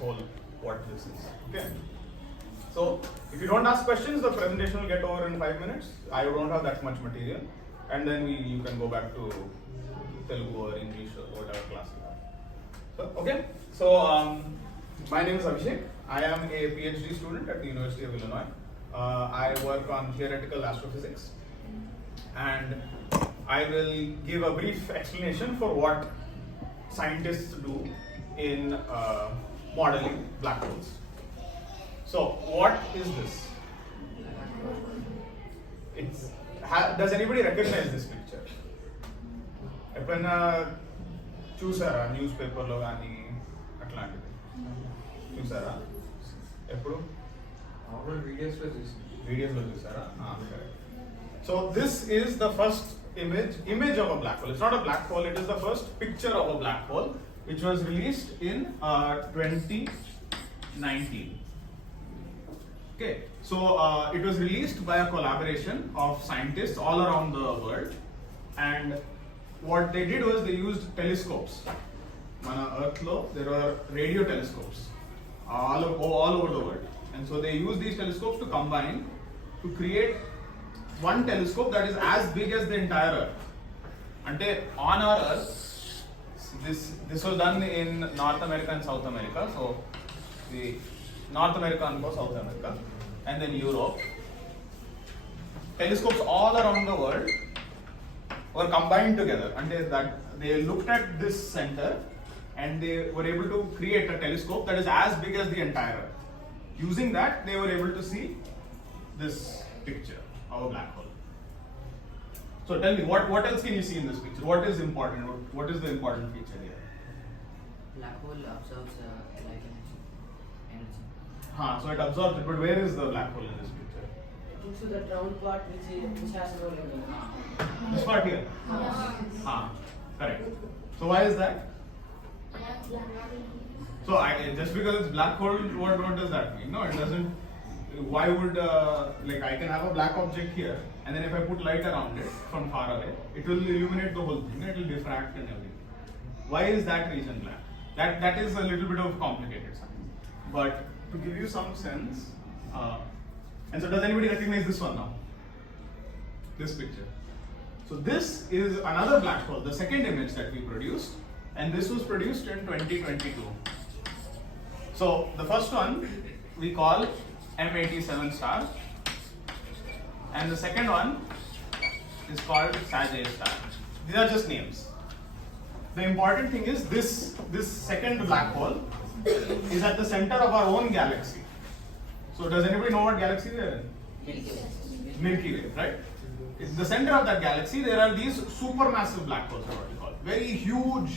whole what this is. Okay. So if you don't ask questions, the presentation will get over in 5 minutes. I don't have that much material, and then you can go back to Telugu or English or whatever class you have. So okay. So my name is Abhishek. I am a PhD student at the University of Illinois. I work on theoretical astrophysics, and I will give a brief explanation for what scientists do in modeling black holes. So, what is this? Does anybody recognize this picture? ఎప్పుడైనా చూసారా news పేపర్లో కానీ అట్లాంటిది చూసారా ఎప్పుడు వీడియోస్లో చూసారా so this is the first image of a black hole. It's not a black hole, it is the first picture of a black hole which was released in 2019. Okay, so it was released by a collaboration of scientists all around the world, and what they did was they used telescopes. Mana Earth lo there are radio telescopes all over the world, and so they used these telescopes to combine to create one telescope that is as big as the entire Earth. Ante on our Earth, this was done in North America and South America. So the North America and South America, and then Europe. Telescopes all around the world were combined together, and that they looked at this center, and they were able to create a telescope that is as big as the entire Earth. Using that, they were able to see this picture of a black hole. So tell me, what else can you see in this picture? What is important? What is the important feature here? Black hole absorbs light energy. So it absorbs it, but where is the black hole in this picture? To the round part which has no limit. This part here? Correct. So why is that? So just because it's black hole, what does that mean? No, it doesn't. Why would like I can have a black object here, and then if I put light around it from far away, it will illuminate the whole thing. It will diffract and everything. Why is that region black? That is a little bit of complicated science. But to give you some sense, and so does anybody recognize this one now? This picture. So this is another black hole, the second image that we produced, and this was produced in 2022. So the first one we call M87 star, and the second one is called Sag A star. These are just names. The important thing is this second black hole is at the center of our own galaxy. So does anybody know what galaxy we are in? Milky Way, right? It's the center of that galaxy. There are these supermassive black holes, are what we call very huge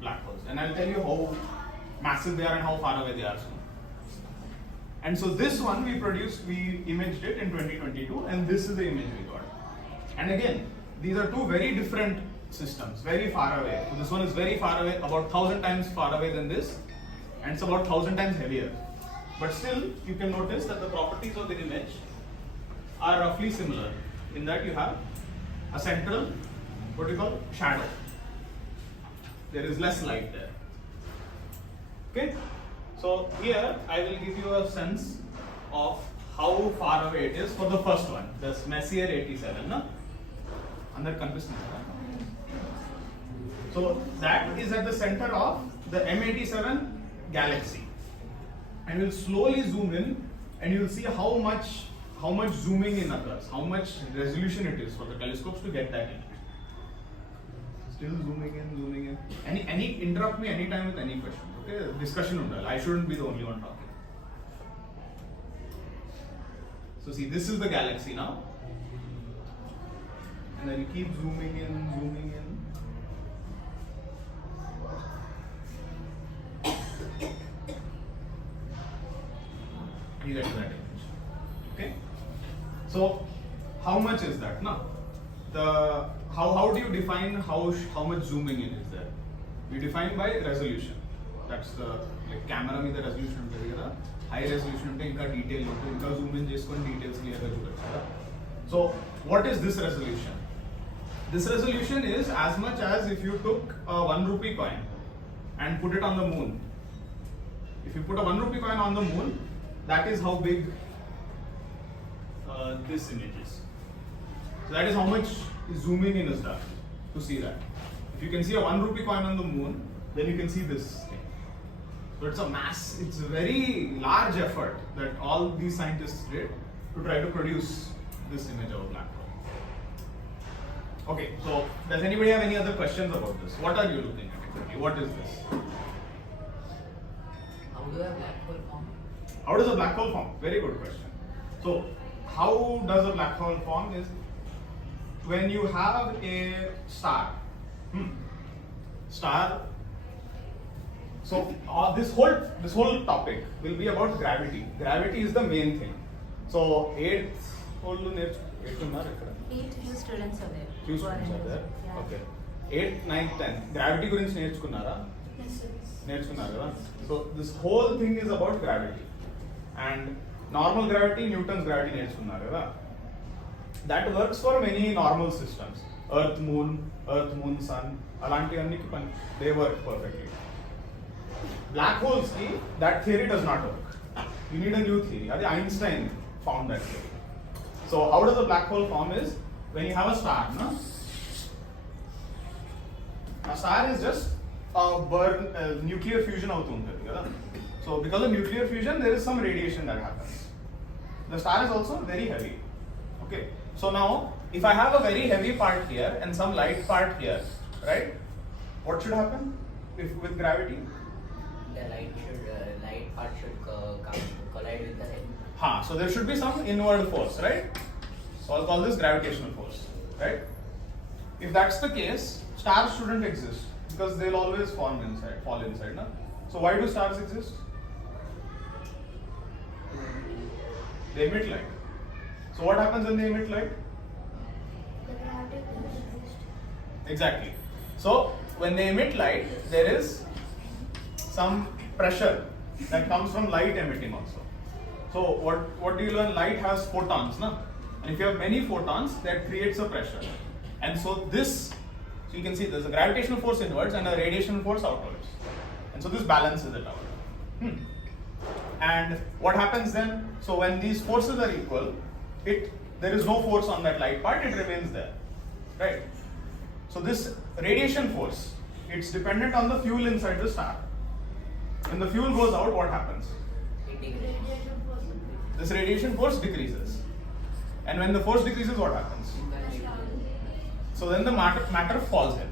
black holes, and I'll tell you how massive they are and how far away they are soon. And so this one we imaged it in 2022, and this is the image we got. And again, these are two very different systems, very far away. So this one is very far away, about 1,000 times far away than this, and it's about 1,000 times heavier. But still, you can notice that the properties of the image are roughly similar, in that you have a central, what we call shadow. There is less light there. Okay? So here I will give you a sense of how far away it is for the first one, the Messier 87. No? Under confusion. So that is at the center of the M87 galaxy, and we'll slowly zoom in, and you'll see how much zooming in occurs, how much resolution it is for the telescopes to get that in. Still zooming in. Any interrupt me anytime with any question. Okay, discussion undali. I shouldn't be the only one talking. So see, this is the galaxy now, and then you keep zooming in. You get to that image. Okay. So how much is that? Now, how do you define how much zooming in is there? We define by resolution. That's the camera మీద resolution ఉంటుంది కదా, high resolution ఉంటే ఇంకా detail ఉంటుంది, ఇంకా zoom in చేసుకొని details clear గా చూడొచ్చు కదా. So what is this resolution? This resolution is as much as if you took a 1 rupee coin and put it on the moon. If you put a 1 rupee coin on the moon, that is how big this image is. So that is how much zooming in is done to see that. If you can see a 1 rupee coin on the moon, then you can see this thing. So it's it's a very large effort that all these scientists did to try to produce this image of a black hole. Okay, so does anybody have any other questions about this? What are you looking at exactly? What is this? How do a black hole form? How does a black hole form? Very good question. So, how does a black hole form is when you have a star. Star. So this whole topic will be about gravity. Gravity is the main thing. So 8th whole 8 few students are there. few students are there. Okay. 8th, 9th, 10th. Gravity గురించి నేర్చుకున్నారా? నేర్చుకున్నారు కదా? So this whole thing is about gravity. And normal gravity, Newton's gravity నేర్చుకున్నారు కదా? That works for many normal systems. Earth, moon, sun. అలాంటివన్నీ they work perfectly. Black holes ki, that theory does not work. You need a new theory. Adi Einstein found that theory. So how does a black hole form is when you have a star, no? A star is just a nuclear fusion avutuntadi kada. So because of nuclear fusion there is some radiation that happens. The star is also very heavy. Okay. So now if I have a very heavy part here and some light part here, right? What should happen with gravity? The light part should collide with the head. So there should be some inward force, right? So I'll call this gravitational force, right? If that's the case, stars shouldn't exist because they'll always fall inside, no? So why do stars exist? They emit light. So what happens when they emit light? Exactly. So when they emit light, there is some pressure that comes from light emitting also. So what do you learn? Light has photons, no? And if you have many photons, that creates a pressure. And so you can see there's a gravitational force inwards and a radiation force outwards. And so this balances it out. And what happens then? So when these forces are equal, there is no force on that light part, it remains there, right? So this radiation force, it's dependent on the fuel inside the star. When the fuel goes out, what happens? This radiation force decreases. And when the force decreases, what happens? So then the matter falls in.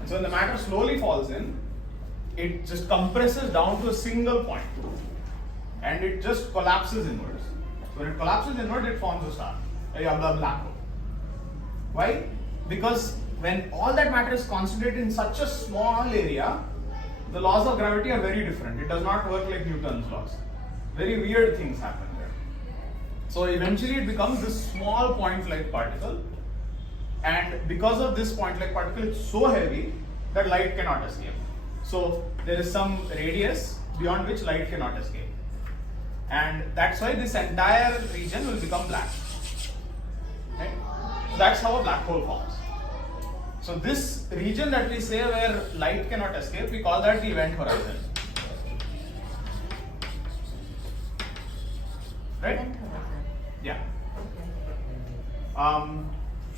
And so when the matter slowly falls in, it just compresses down to a single point. And it just collapses inwards. So when it collapses inward, it forms a star, a black hole. Why? Because when all that matter is concentrated in such a small area, the laws of gravity are very different. It does not work like Newton's laws. Very weird things happen there. So eventually it becomes this small point-like particle, and because of this point-like particle, it's so heavy that light cannot escape. So there is some radius beyond which light cannot escape. And that's why this entire region will become black. Right? So that's how a black hole forms. So this region that we say where light cannot escape, we call that the event horizon. Right? Yeah.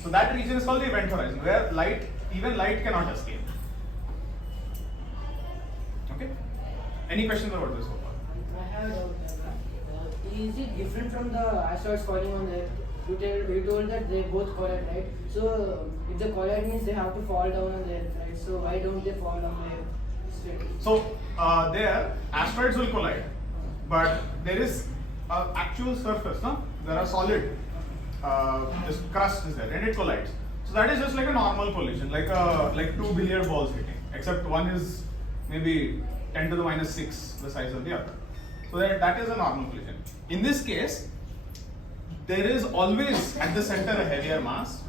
So that region is called the event horizon, where even light cannot escape. Okay? Any questions about this so far? I have a doubt. Is it different from the asteroids falling on the Earth? You told that they both collide, right? So if they collide means they have to fall down on the Earth, right? So why don't they fall on the Earth straight? So there, asteroids will collide, but there is an actual surface, no? There are solid, this crust is there, and it collides. So that is just like a normal collision, like two billiard balls hitting, except one is maybe 10 to the minus 6 the size of the other. So that is a normal collision. In this case, there is always at the center a heavier mass,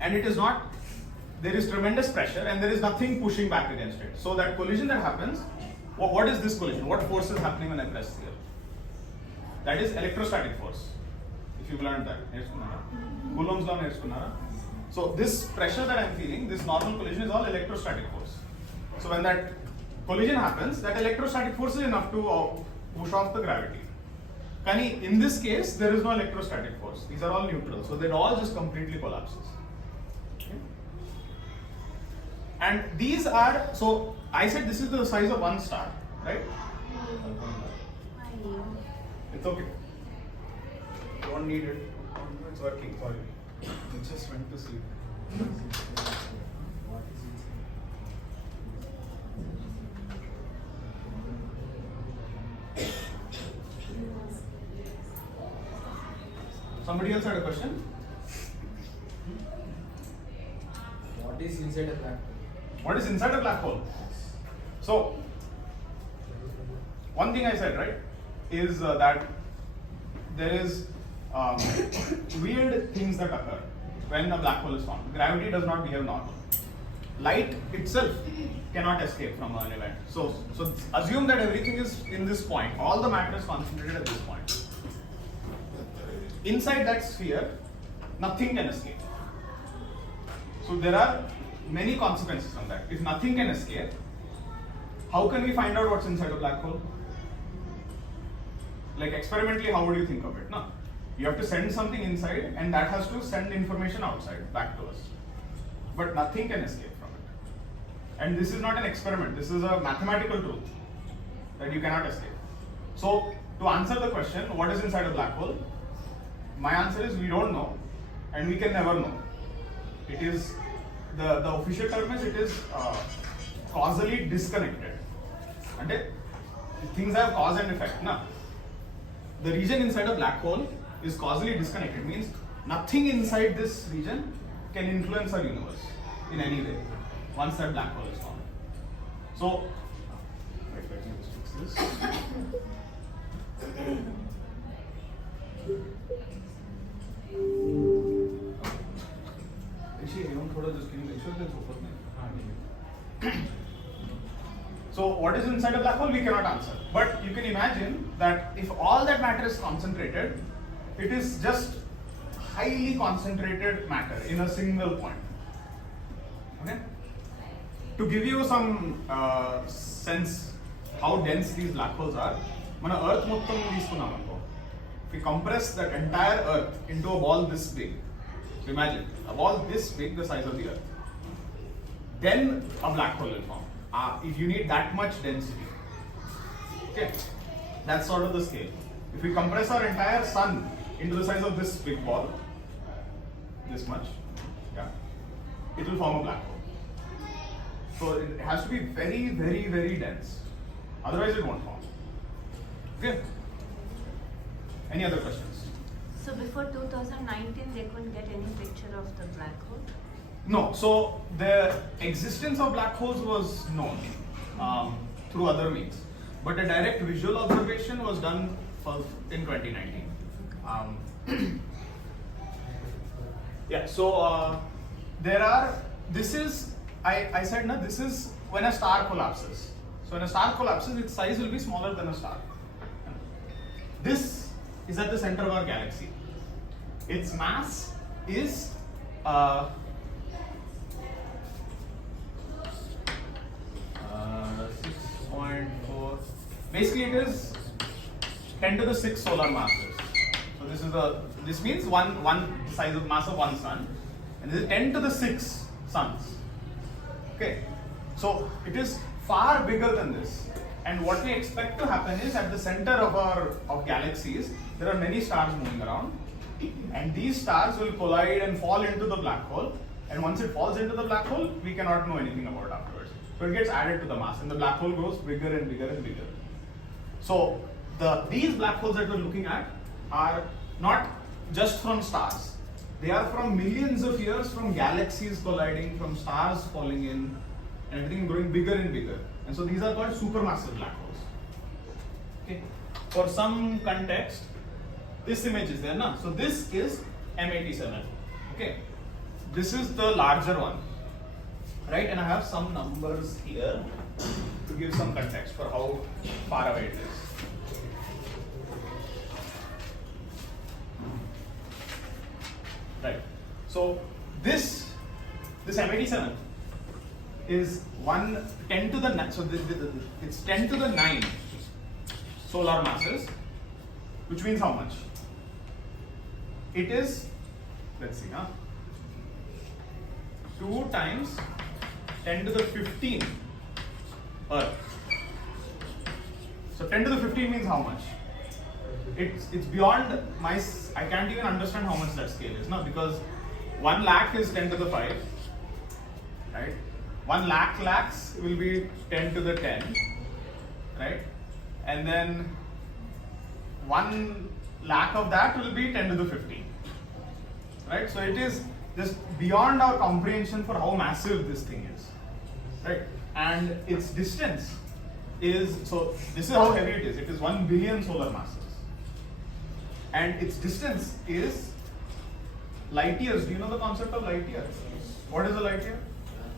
and there is tremendous pressure, and there is nothing pushing back against it. So that collision that happens, what is this collision? What force is happening when I press here? That is electrostatic force. If you've learned that, Coulomb's law నేర్చుకున్నారా? So this pressure that I'm feeling, this normal collision is all electrostatic force. So when that collision happens, that electrostatic force is enough to push off the gravity. Kani, in this case, there is no electrostatic force. These are all neutral, so that all just completely collapses. Okay. And these are, so I said this is the size of one star, right? It's okay. Don't need it. It's working. Sorry. It just went to sleep. Somebody else had a question? What is inside a black hole? What is inside a black hole? So, one thing I said, right, is that there is weird things that occur when a black hole is formed. Gravity does not behave normal. Light itself cannot escape from an event. So assume that everything is in this point. All the matter is concentrated at this point. Inside that sphere, nothing can escape. So there are many consequences from that. If nothing can escape, how can we find out what's inside a black hole? Like experimentally, how would you think of it? No, you have to send something inside, and that has to send information outside back to us. But nothing can escape from it. And this is not an experiment. This is a mathematical truth that you cannot escape. So to answer the question, what is inside a black hole? My answer is we don't know, and we can never know. It is the official term is it is causally disconnected. And things have cause and effect. Na? The region inside a black hole is causally disconnected. Means nothing inside this region can influence our universe in any way once that black hole is formed. So, wait, let me just fix this. So what is inside a black hole we cannot answer, but you can imagine that if all that matter is concentrated, it is just highly concentrated matter in a single point. Okay? To give you some sense how dense these black holes are, mana Earth mottam teeskunnam anko. If we compress that entire Earth into a ball this big, so imagine a ball this big, the size of the Earth, then a black hole will form. If you need that much density, okay, that's sort of the scale. If we compress our entire sun into the size of this big ball, this much, yeah, it will form a black hole. So it has to be very, very, very dense. Otherwise, it won't form. Okay. Any other questions? So before 2019, they couldn't get any picture of the black hole? No. So the existence of black holes was known through other means, but a direct visual observation was done in 2019. Yeah. So there are. This is. I said no. This is when a star collapses. So when a star collapses, its size will be smaller than a star. This is at the center of our galaxy. Its mass is 6.4. Basically, it is 10 to the 6 solar masses. So this means one size of mass of one sun, and this is 10 to the 6 suns. Okay, so it is far bigger than this. And what we expect to happen is at the center of galaxies, there are many stars moving around, and these stars will collide and fall into the black hole. And once it falls into the black hole, we cannot know anything about it afterwards. So it gets added to the mass, and the black hole grows bigger and bigger and bigger. So these black holes that we're looking at are not just from stars. They are from millions of years, from galaxies colliding, from stars falling in, and everything growing bigger and bigger. And so these are called supermassive black holes. Okay. For some context, this image is there, na? So this is M87. Okay. This is the larger one, right? And I have some numbers here to give some context for how far away it is. Right. So this M87 is 10 to the 9. So it's 10 to the 9 solar masses, which means how much? It is, let's see, 2 times 10 to the 15 Earth. So 10 to the 15 means how much? It's beyond my, I can't even understand how much that scale is, no? Because 1 lakh is 10 to the 5, right? 1 lakh lakhs will be 10 to the 10, right? And then 1 lakh of that will be 10 to the 15, right? So it is just beyond our comprehension for how massive this thing is, right? And its distance is, so this is how heavy it is. It is 1 billion solar masses. And its distance is light years. Do you know the concept of light year? What is a light year?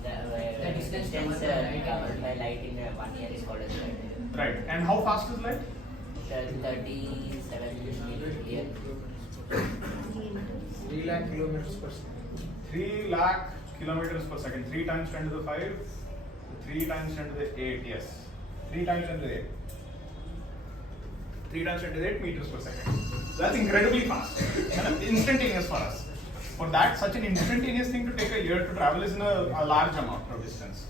The distance covered by light in 1 year is called as light. Right. And how fast is light? 37 years. 3 lakh kilometers per second. 3 lakh kilometers per second. 3 times 10 to the 5. 3 times 10 to the 8. Yes. 3 times 10 to the 8. 3 times 10 to the 8 meters per second. So that's incredibly fast. Instantaneous for us. For that, such an instantaneous thing to take a year to travel is in a large amount of distance.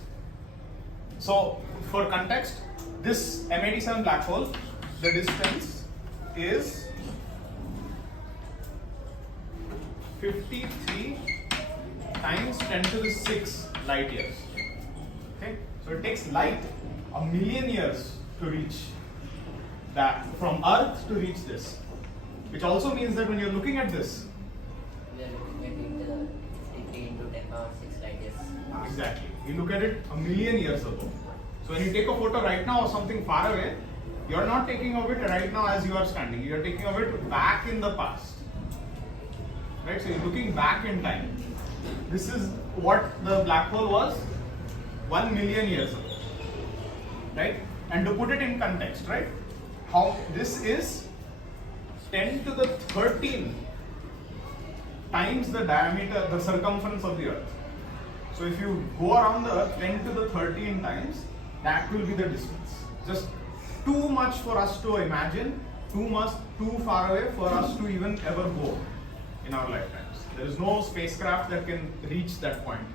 So, for context, this M87 black hole, the distance is 53 times 10 to the 6 light years. Okay, so it takes light 1 million years to reach that, from Earth to reach this, which also means that when you're looking at this, We are looking at it 53 into 10 power 6 light years. exactly, you look at it 1 million years ago. So when you take a photo right now of something far away, you're not taking of it right now as you are standing, you're taking of it back in the past. Right, so you're looking back in time. This is what the black hole was 1 million years ago. Right? And to put it in context, right? How this is 10 to the 13 times the diameter, the circumference of the Earth. So if you go around the Earth 10 to the 13 times, that will be the distance. Just too much for us to imagine, too far away for us to even ever go in our lifetimes. There is no spacecraft that can reach that point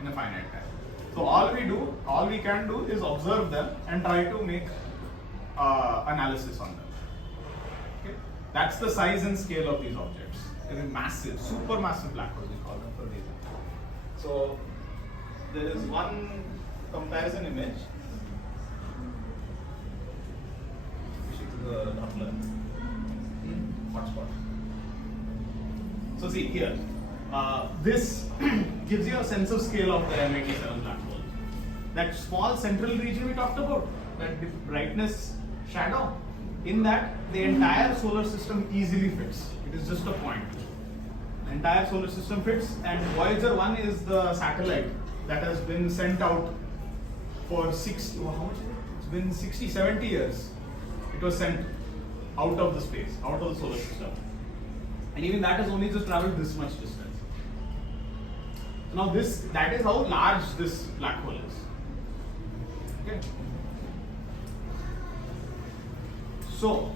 in a finite time. So all we can do is observe them and try to make analysis on them. Okay? That's the size and scale of these objects. They're massive, supermassive black holes, we call them for a reason. So there is one comparison image. Which is the Doppler hotspot. So see here, this gives you a sense of scale of the M87 black hole. That small central region we talked about, that brightness shadow, in that the entire solar system easily fits. It is just a point. The entire solar system fits, and Voyager 1 is the satellite that has been sent out for 60, how much? It's been 60, 70 years. It was sent out of the space, out of the solar system. And even that has only just traveled this much distance. Now that is how large this black hole is. Okay. So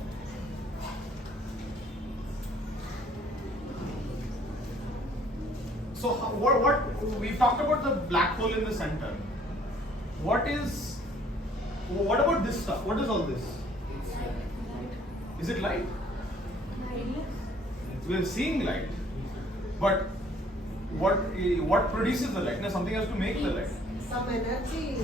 what we've talked about the black hole in the center. What about this stuff? What is all this? It's light. Is it light? We are seeing light, but what produces the light? Now something has to make the light. Some energy.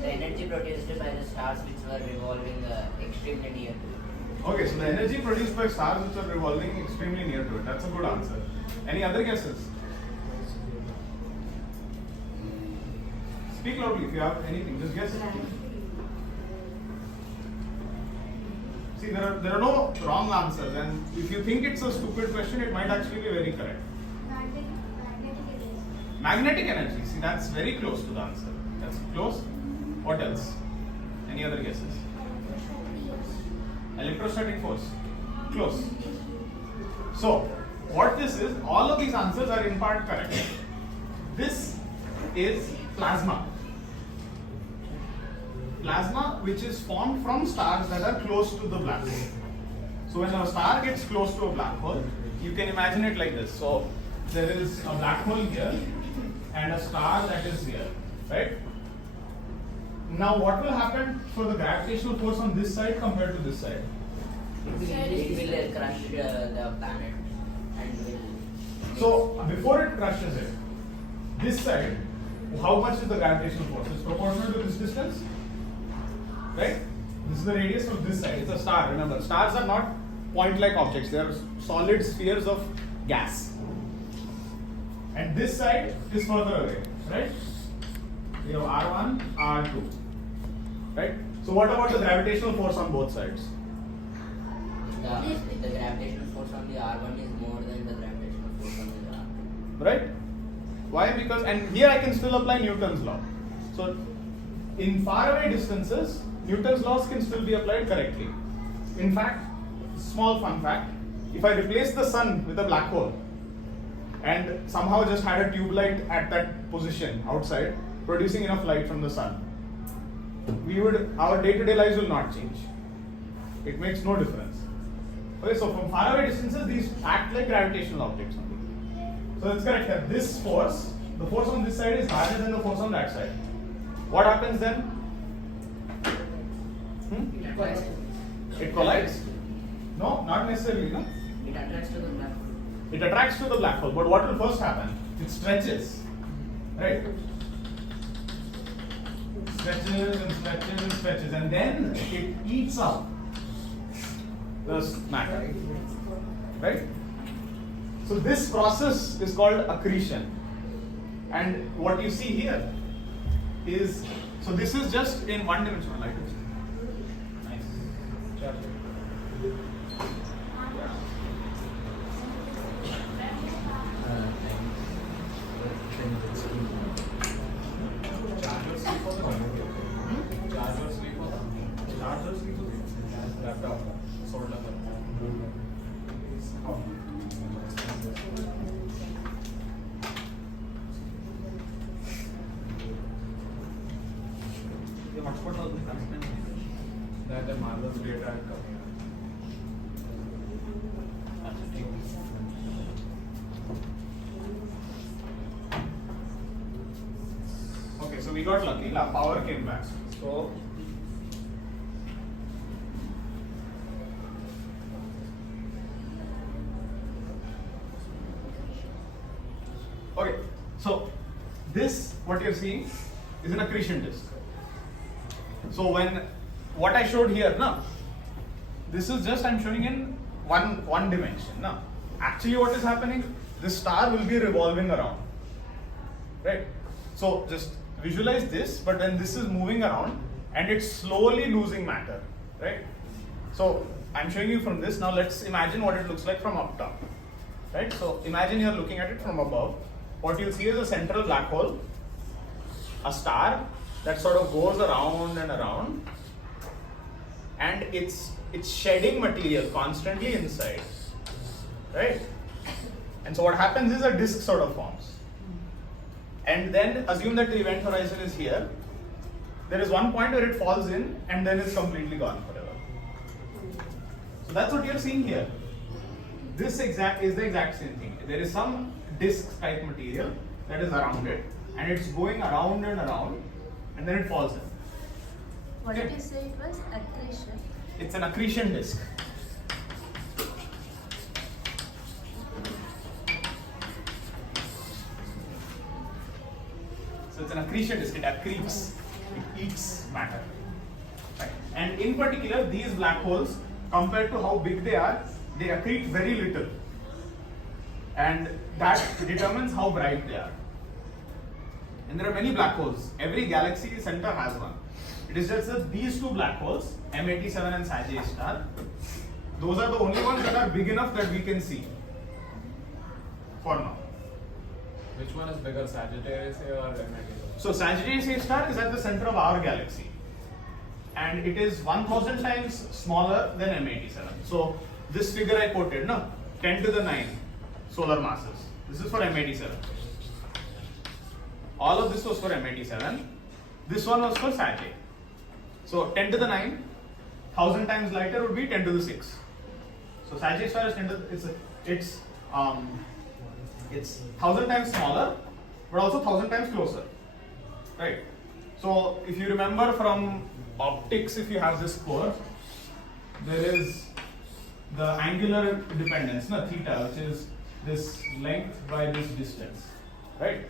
The energy produced by the stars which were revolving extremely near to it. Okay, so the energy produced by stars which are revolving extremely near to it. That's a good answer. Any other guesses? Speak loudly if you have anything. Just guess. See, there are no wrong answers, and if you think it's a stupid question, it might actually be very correct. Magnetic energy. See, that's very close to the answer. That's close. What else? Any other guesses? Electrostatic force. Close. So, what this is, all of these answers are in part correct. This is plasma. Plasma which is formed from stars that are close to the black hole. So when a star gets close to a black hole, you can imagine it like this. So there is a black hole here and a star that is here, right? Now what will happen for the gravitational force on this side compared to this side? It will crush the planet and will. So before it crushes it, this side, how much is the gravitational force? It's proportional to this distance, right? This is the radius of this side. It's a star. Remember, stars are not point-like objects. They are solid spheres of gas. And this side is further away, right? You have R1, R2, right? So what about the gravitational force on both sides? The gravitational force on the R1 is more than the gravitational force on the R2. Right? Why? Because, and here I can still apply Newton's law. So in faraway distances, Newton's laws can still be applied correctly. In fact, small fun fact, if I replace the sun with a black hole and somehow just had a tube light at that position outside, producing enough light from the sun, our day-to-day lives will not change. It makes no difference. Okay, so from faraway distances, these act like gravitational objects only. So that's correct here. This force, the force on this side is larger than the force on that side. What happens then? It collides? No, not necessarily, no? It attracts to the black hole. It attracts to the black hole, but what will first happen? It stretches, right? Stretches and stretches and stretches, and then it eats up the matter, right? So this process is called accretion, and what you see here is, so this is just in one dimensional light. Nice. Okay, so we got lucky. La power came back. So okay, so this what you're seeing is an accretion disk. So what I showed here, no, this is just I'm showing in one dimension. No, actually what is happening? This star will be revolving around, right? So just visualize this, but then this is moving around and it's slowly losing matter, right? So I'm showing you from this. Now let's imagine what it looks like from up top, right? So imagine you're looking at it from above. What you'll see is a central black hole, a star that sort of goes around and around, and it's shedding material constantly inside, right? And so what happens is a disk sort of forms. And then assume that the event horizon is here. There is one point where it falls in and then it's completely gone forever. So that's what you're seeing here. This is the exact same thing. There is some disk type material that is around it and it's going around and then it falls in. What did you say it was? Accretion. It's an accretion disk. So it's an accretion disk, it accretes, it eats matter. Right. And in particular, these black holes, compared to how big they are, they accrete very little. And that determines how bright they are. And there are many black holes. Every galaxy center has one. It is just that these two black holes, M87 and Sagittarius star, those are the only ones that are big enough that we can see. For now. Which one is bigger, Sagittarius A or M87? So Sagittarius A star is at the center of our galaxy. And it is 1000 times smaller than M87. So this figure I quoted, no? 10 to the 9 solar masses. This is for M87. all of this was for M87. This one was for Sag A. So 10 to the 9, 1000 times lighter would be 10 to the 6. So Sag A star is 10 to the, it's 1000 times smaller, but also 1000 times closer, right? So if you remember from optics, if you have this curve, there is the angular dependence, theta, which is this length by this distance, right?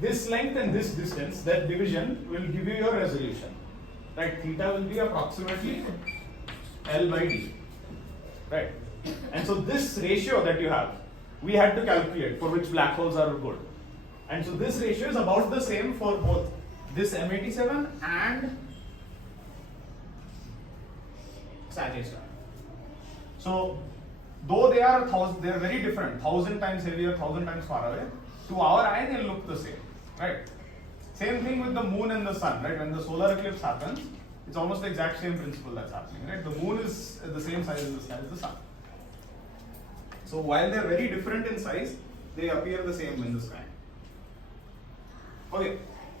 This length and this distance, that division will give you your resolution, right? Theta will be approximately L by D, right? And so this ratio that you have, we had to calculate for which black holes are good. And so this ratio is about the same for both this M87 and Sag A star. So though they are very different, 1000 times heavier, 1000 times far away, to our eye they look the same, right? Same thing with the moon and the sun, right? When the solar eclipse happens, it's almost the exact same principle that's happening, right? The moon is the same size in the sky as the sun. So while they're very different in size, they appear the same in the sky. Okay,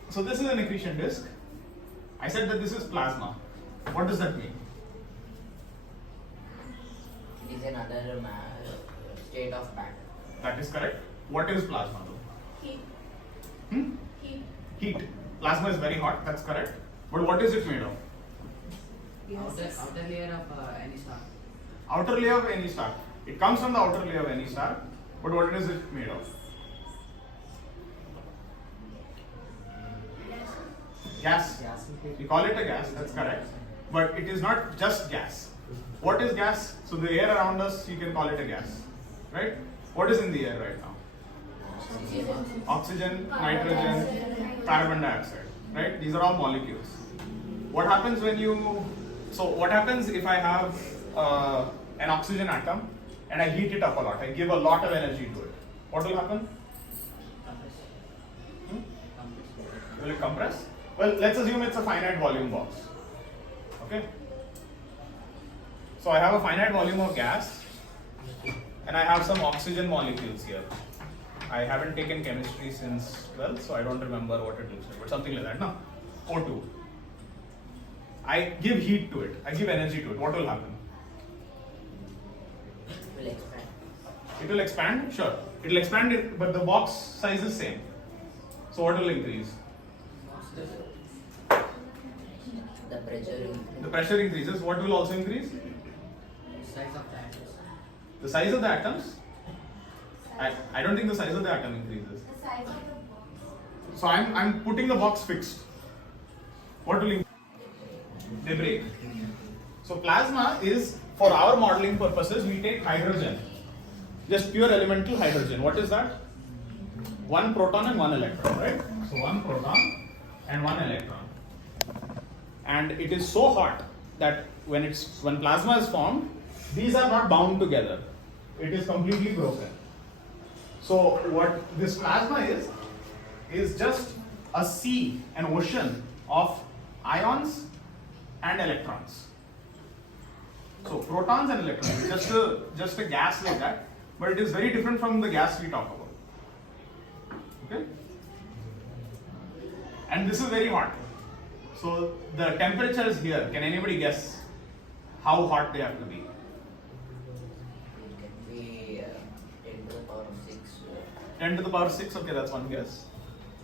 so this is an accretion disk. I said that this is plasma. What does that mean? It is another state of matter. That is correct. What is plasma though? Heat. Hmm? Heat. Heat. Plasma is very hot, that's correct. But what is it made of? Outer layer of any star. Outer layer of any star. It comes from the outer layer of any star. But what is it made of? Gas. We call it a gas, that's correct. But it is not just gas. What is gas? So the air around us, you can call it a gas, right? What is in the air right now? Oxygen, nitrogen, carbon dioxide, right? These are all molecules. What happens when what happens if I have an oxygen atom and I heat it up a lot? I give a lot of energy to it. What will happen? Will it compress? Well, let's assume it's a finite volume box. Okay? So I have a finite volume of gas and I have some oxygen molecules here. I haven't taken chemistry since 12th, so I don't remember what it looks like, but something like that, no? O2. I give heat to it, I give energy to it. What will happen? It will expand. It will expand? Sure. It will expand, but the box size is same. So what will increase? The pressure. The pressure increases. What will also increase? Size of the atoms. The size of the atoms? I don't think the size of the atom increases. The size of the box. So I'm putting the box fixed. What will increase? They break. So plasma is, for our modeling purposes, we take hydrogen. Just pure elemental hydrogen. What is that? One proton and one electron, right? So one proton and one electron. And it is so hot that when plasma is formed, these are not bound together. It is completely broken. So what this plasma is just a sea, an ocean of ions and electrons. So protons and electrons, just a gas like that, but it is very different from the gas we talk about. Okay? And this is very hot. So the temperature is here. Can anybody guess how hot they have to be? It can be 10 to the power of 6. 10 to the power 6, okay, that's one guess.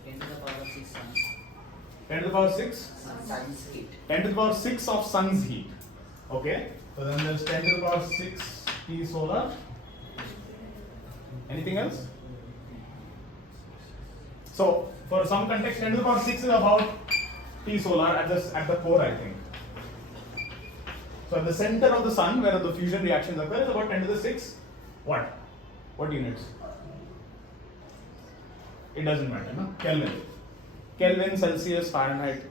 10 to the power of 6 suns. 10 to the power 6? Sun's heat. 10 to the power 6 of sun's heat. Okay, so then there's 10 to the power 6 T solar. Anything else? So for some context, 10 to the power 6 is about T solar at the core, I think. So at the center of the sun, where the fusion reactions occur, is about 10 to the 6. What? What units? It doesn't matter, no? Kelvin. Kelvin, Celsius, Fahrenheit.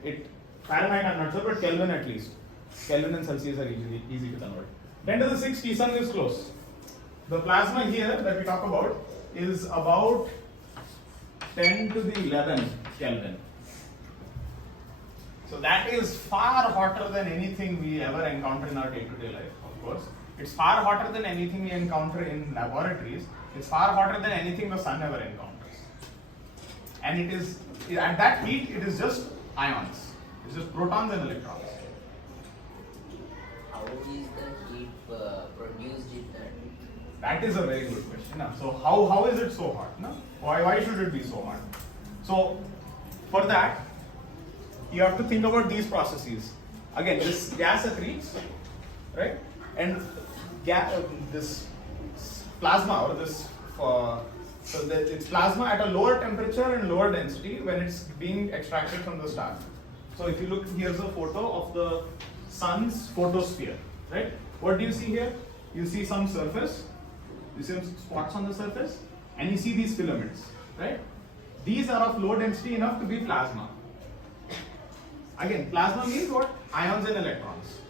Fahrenheit I'm not sure, but Kelvin at least. Kelvin and Celsius are easy to convert. 10 to the 6 T sun is close. The plasma here that we talk about is about 10 to the 11 Kelvin. So that is far hotter than anything we ever encounter in our day-to-day life, of course. It's far hotter than anything we encounter in laboratories. It's far hotter than anything the sun ever encounters. and it is at that heat it is just ions. It's just protons and electrons. How is the heat produced in that? That is a very good question. So how is it so hot? No? Why should it be so hot? So for that you have to think about these processes. Again, this gas accretes, right? And this plasma or this it's plasma at a lower temperature and lower density when it's being extracted from the star. So if you look, here's a photo of the sun's photosphere, right? What do you see here? You see some surface, you see some spots on the surface, and you see these filaments, right? These are of low density enough to be plasma. Again, plasma means what? Ions and electrons.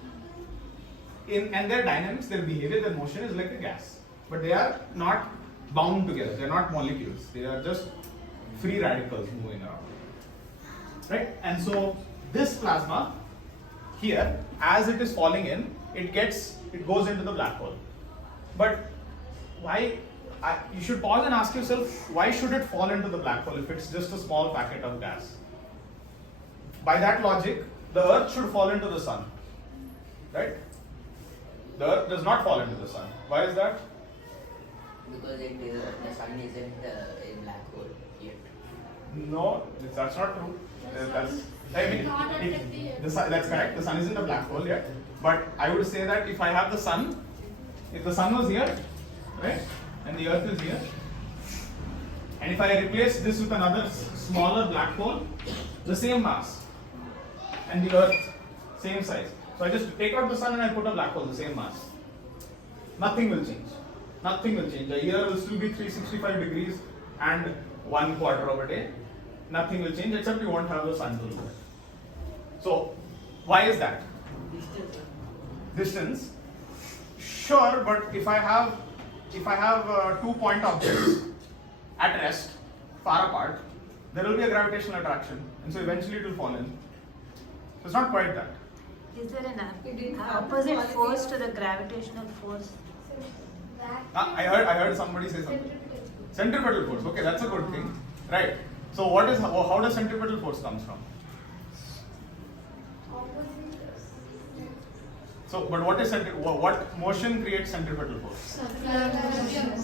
And their dynamics, their behavior, their motion is like a gas. But they are not bound together, they are not molecules, they are just free radicals moving around. Right? And so this plasma here, as it is falling in, it goes into the black hole. But why? You should pause and ask yourself, why should it fall into the black hole if it's just a small packet of gas? By that logic, the Earth should fall into the sun, right? The Earth does not fall into the sun. Why is that? Because the sun isn't a black hole yet. No, that's not true. That's correct. The sun isn't a black hole yet. But I would say that if I have the sun, if the sun was here, right, and the Earth is here, and if I replace this with another smaller black hole, the same mass, and the Earth, same size. So I just take out the sun and I put a black hole, the same mass. Nothing will change. Nothing will change. A year will still be 365 degrees and 1/4 of a day. Nothing will change except you won't have the sun to look at. So, why is that? Distance. Sure, but if I have 2-point objects at rest, far apart, there will be a gravitational attraction, and so eventually it will fall in. So it's not quite that. Is there an opposite force to the gravitational force? I heard somebody say something. Centripetal force. Okay, that's a good thing, right? So how does centripetal force comes from? So, but what motion creates centripetal force?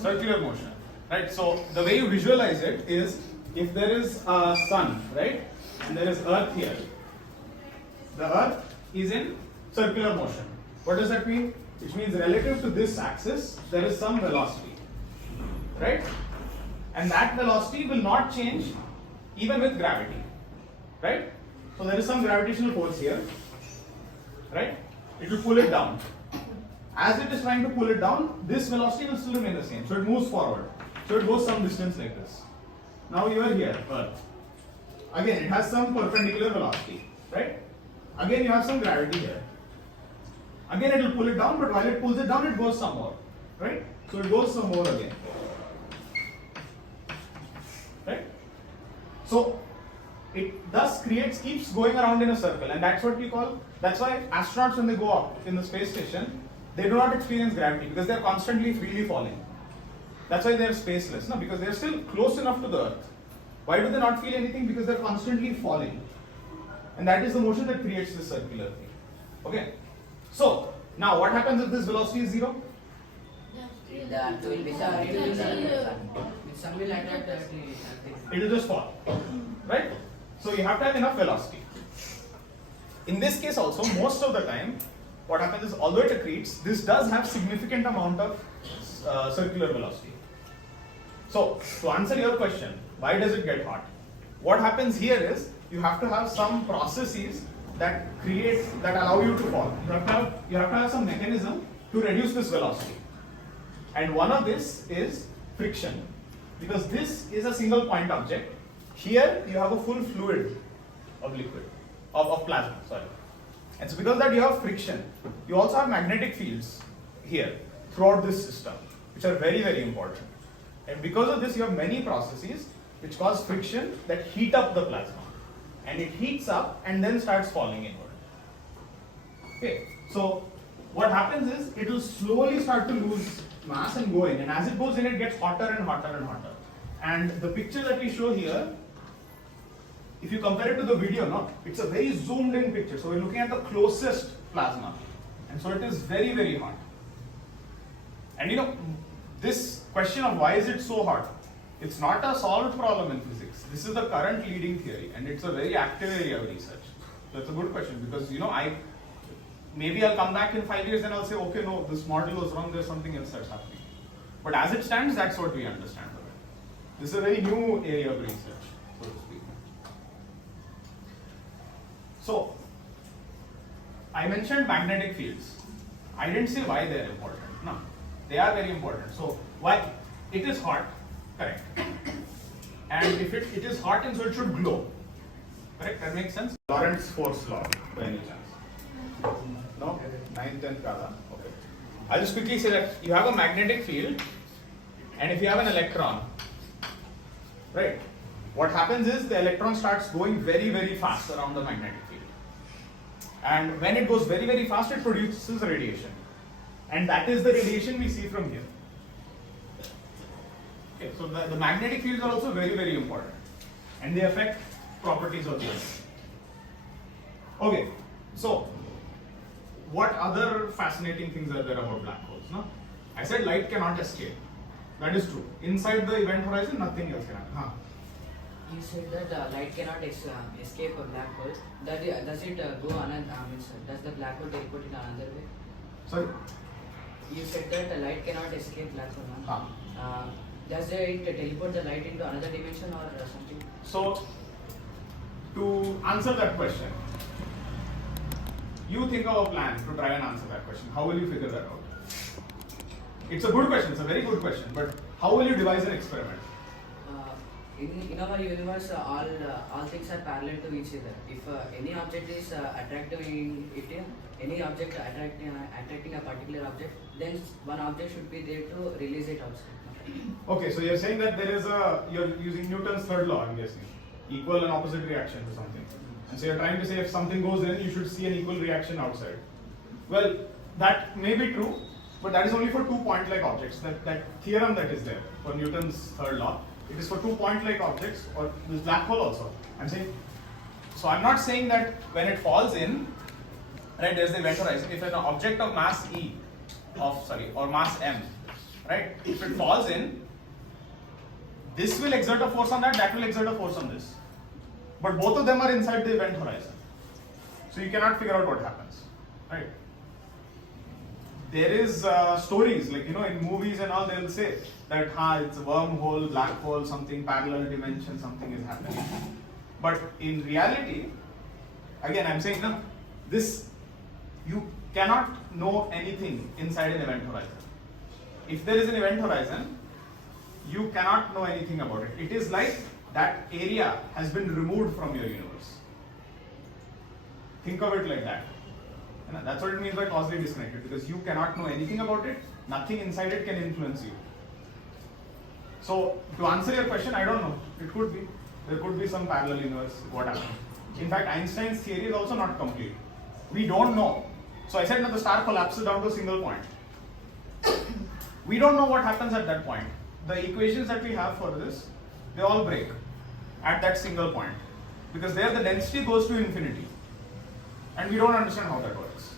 Circular motion, right? So the way you visualize it is, if there is a sun, right, and there is Earth here, the Earth is in circular motion. What does that mean? Which means relative to this axis, there is some velocity, right? And that velocity will not change even with gravity, right? So there is some gravitational force here, right? It will pull it down. As it is trying to pull it down, this velocity will still remain the same. So it moves forward. So it goes some distance like this. Now you are here, Earth. Again, it has some perpendicular velocity, right? Again, you have some gravity here. Again, it will pull it down, but while it pulls it down, it goes some more, right? So it goes some more again, right? So it thus keeps going around in a circle, and that's what we call. That's why astronauts, when they go up in the space station, they do not experience gravity because they are constantly freely falling. That's why they are spaceless, no? Because they are still close enough to the Earth. Why do they not feel anything? Because they are constantly falling, and that is the motion that creates this circular thing. Okay. So now, what happens if this velocity is 0? The Earth will be separated from the sun. Some will attract that. It will just fall, right? So you have to have enough velocity. In this case also, most of the time, what happens is, although it accretes, this does have significant amount of circular velocity. So, to answer your question, why does it get hot? What happens here is, you have to have some processes that allow you to fall. You have to have some mechanism to reduce this velocity. And one of this is friction. Because this is a single point object. Here you have a full fluid of liquid, of plasma, sorry. And so because that you have friction, you also have magnetic fields here throughout this system, which are very, very important. And because of this, you have many processes which cause friction that heat up the plasma. And it heats up and then starts falling inward. Okay, so what happens is, it will slowly start to lose mass and go in. And as it goes in, it gets hotter and hotter and hotter. And the picture that we show here if you compare it to the video, no, it's a very zoomed in picture. So we're looking at the closest plasma, and so it is very, very hot. And you know, this question of why is it so hot, it's not a solved problem in physics. This is the current leading theory, and it's a very active area of research. That's a good question, because you know, maybe I'll come back in 5 years and I'll say, okay, no, this model was wrong, there's something else that's happening. But as it stands, that's what we understand of it. This is a very new area of research, so to speak. So, I mentioned magnetic fields. I didn't say why they are important. No, they are very important. So, why? It is hot, correct. And if it is hot, and so it should glow. Correct? That makes sense? Lorentz force law, by any chance? No? 9th, 10th Kala? Okay. I'll just quickly say that you have a magnetic field, and if you have an electron, right, what happens is the electron starts going very, very fast around the magnetic field. And when it goes very, very fast, it produces radiation. And that is the radiation we see from here. Okay, so the magnetic fields are also very, very important. And they affect properties of the earth. Okay, so what other fascinating things are there about black holes? No? I said light cannot escape. That is true. Inside the event horizon, nothing else can happen. You said that light cannot escape a black hole. Does it go another? Does the black hole teleport in another way? Sorry? You said that light cannot escape black hole. Does it teleport the light into another dimension or something? So, to answer that question, you think of a plan to try and answer that question. How will you figure that out? It's a good question, it's a very good question, but how will you devise an experiment? In our universe, all things are parallel to each other. If any object is attractive in it, any object attracting a particular object, then one object should be there to release it outside. Okay, so you're saying that you're using Newton's third law, I'm guessing. Equal and opposite reaction to something. And so you're trying to say if something goes in, you should see an equal reaction outside. Well, that may be true, but that is only for 2 point-like objects. That theorem that is there for Newton's third law, it is for 2 point-like objects, or this black hole also. So I'm not saying that when it falls in, right, there's the event horizon. If an object of mass E, or mass M, right, if it falls in, this will exert a force on that will exert a force on this. But both of them are inside the event horizon. So you cannot figure out what happens, right? There is stories, like, you know, in movies and all, they'll say that it's a wormhole, black hole, something, parallel dimension, something is happening. But in reality, again, I'm saying, no, you cannot know anything inside an event horizon. If there is an event horizon, you cannot know anything about it. It is like that area has been removed from your universe. Think of it like that. And that's what it means by causally disconnected, because you cannot know anything about it, nothing inside it can influence you. So, to answer your question, I don't know. It could be. There could be some parallel universe, what happened. In fact, Einstein's theory is also not complete. We don't know. So I said that the star collapses down to a single point. We don't know what happens at that point. The equations that we have for this, they all break at that single point. Because there the density goes to infinity. And we don't understand how that works.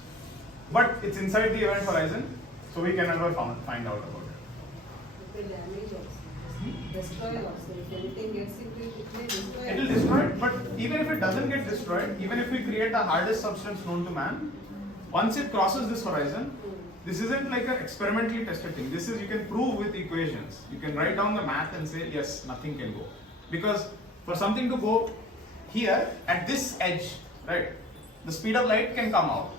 But it's inside the event horizon, so we can never find out about it. It will damage also. Destroy also. If anything gets into it, it may destroy. It will destroy it, but even if it doesn't get destroyed, even if we create the hardest substance known to man, once it crosses this horizon, this isn't like an experimentally tested thing. This is, you can prove with equations. You can write down the math and say, yes, nothing can go. Because for something to go here, at this edge, right, the speed of light can come out.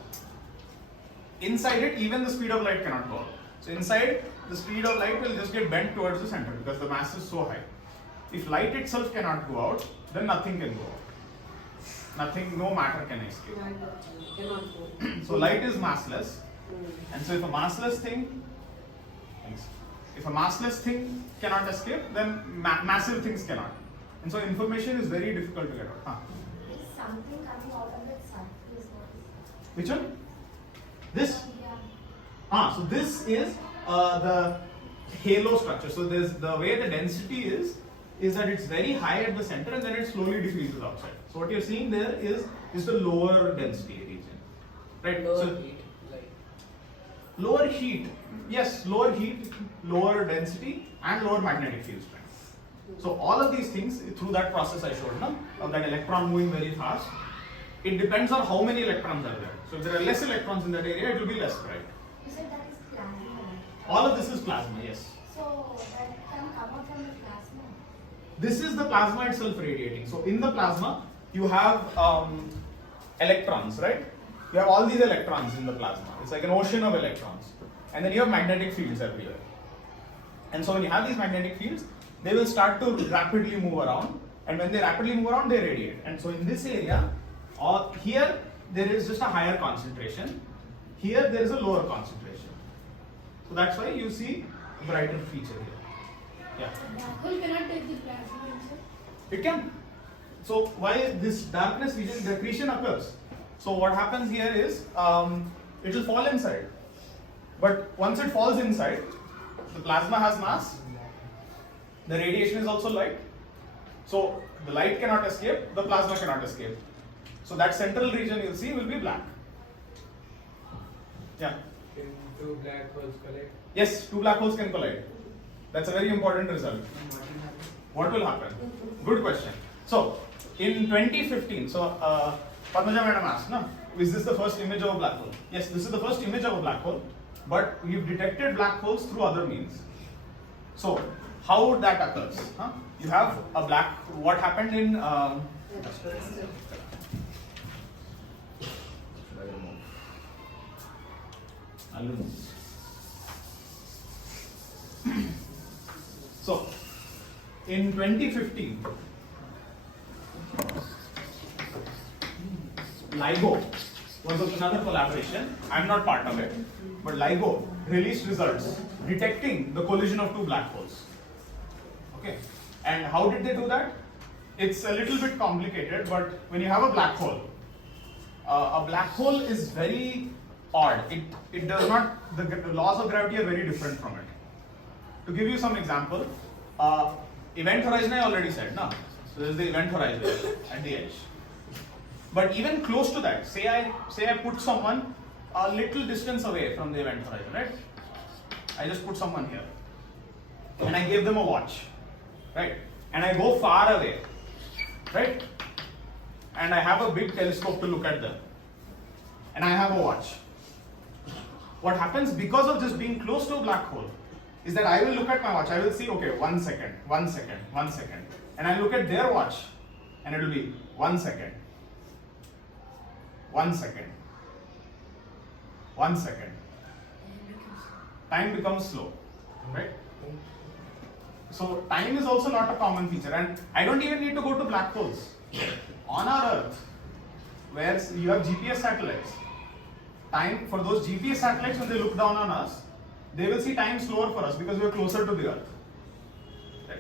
Inside it, even the speed of light cannot go out. So inside, the speed of light will just get bent towards the center because the mass is so high. If light itself cannot go out, then nothing can go out. Nothing, no matter can escape. Cannot go. So light is massless. And so if a massless thing cannot escape, then massive things cannot. And so information is very difficult to get out. Is something coming out of that surface? Which one? This? Yeah. So this is the halo structure. So there's the way the density is is that it's very high at the center and then it slowly decreases outside. So what you're seeing there is the lower density region, right? Lower So heat, like lower heat, yes, lower heat, lower density, and lower magnetic field strength. So all of these things through that process I showed, no, of that electron moving very fast. It depends on how many electrons are there. So if there are less electrons in that area, it will be less bright. You said that is plasma. All of this is plasma, yes. So that can come out from the plasma. This is the plasma itself radiating. So in the plasma, you have electrons, right? You have all these electrons in the plasma. It's like an ocean of electrons. And then you have magnetic fields everywhere. And so when you have these magnetic fields, they will start to rapidly move around. And when they rapidly move around, they radiate. And so in this area, here there is just a higher concentration. Here there is a lower concentration. So that's why you see a brighter feature here. Yeah. Black hole cannot take the plasma inside. It can. So why this darkness region, the accretion occurs. So what happens here is it will fall inside. But once it falls inside, the plasma has mass. The radiation is also light. So the light cannot escape, the plasma cannot escape. So that central region you'll see will be black. Yeah. Can two black holes collide? Yes, two black holes can collide. That's a very important result. What will happen? Good question. So, in 2015, Padmaja madam asked, no, is this the first image of a black hole? Yes, this is the first image of a black hole, but we've detected black holes through other means. So, how that occurs? Huh? You have a black, what happened in, so, in 2015, LIGO was another collaboration. I'm not part of it, but LIGO released results detecting the collision of two black holes. Okay, and how did they do that? It's a little bit complicated, but when you have a black hole is very odd. It does not, the laws of gravity are very different from it. To give you some example, event horizon I already said, no? So this is the event horizon at the edge. But even close to that, say I put someone a little distance away from the event horizon, right? I just put someone here, and I gave them a watch, right? And I go far away, right? And I have a big telescope to look at them, and I have a watch. What happens because of just being close to a black hole is that I will look at my watch, I will see, okay, 1 second, 1 second, 1 second. And I look at their watch, and it will be 1 second, 1 second, 1 second. Time becomes slow, right? So time is also not a common feature, and I don't even need to go to black holes. On our Earth, where you have GPS satellites, time for those GPS satellites, when they look down on us, they will see time slower for us because we are closer to the Earth.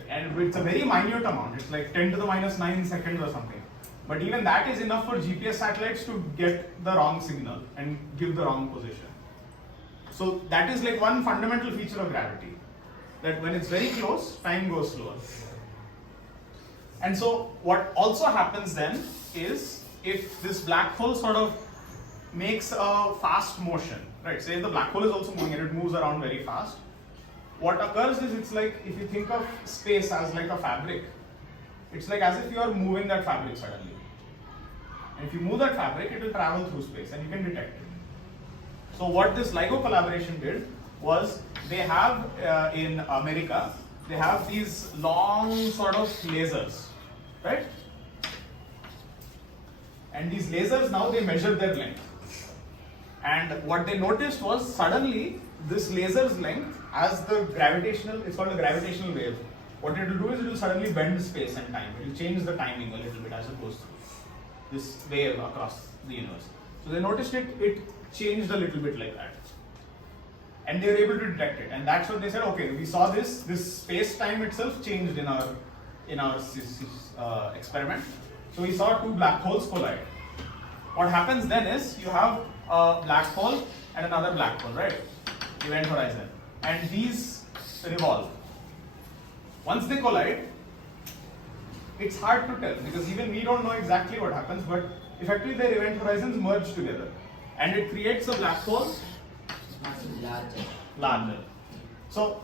And it's a very minute amount, it's like 10 to the minus 9 seconds or something. But even that is enough for GPS satellites to get the wrong signal and give the wrong position. So that is like one fundamental feature of gravity, that when it's very close, time goes slower. And so what also happens then is, if this black hole sort of makes a fast motion, right? Say the black hole is also moving and it moves around very fast. What occurs is, it's like, if you think of space as like a fabric, it's like as if you are moving that fabric suddenly. And if you move that fabric, it will travel through space and you can detect it. So what this LIGO collaboration did was, they have in America, they have these long sort of lasers, right? And these lasers, now they measure their length. And what they noticed was, suddenly this laser's length, as the gravitational, it's called a gravitational wave. What it will do is, it will suddenly bend space and time. It will change the timing a little bit as opposed to this wave across the universe. So they noticed it changed a little bit like that. And they were able to detect it. And that's what they said, okay, we saw this space-time itself changed in our experiment. So we saw two black holes collide. What happens then is, you have a black hole and another black hole, right? Event horizon. And these revolve. Once they collide, it's hard to tell because even we don't know exactly what happens, but effectively their event horizons merge together and it creates a black hole larger. So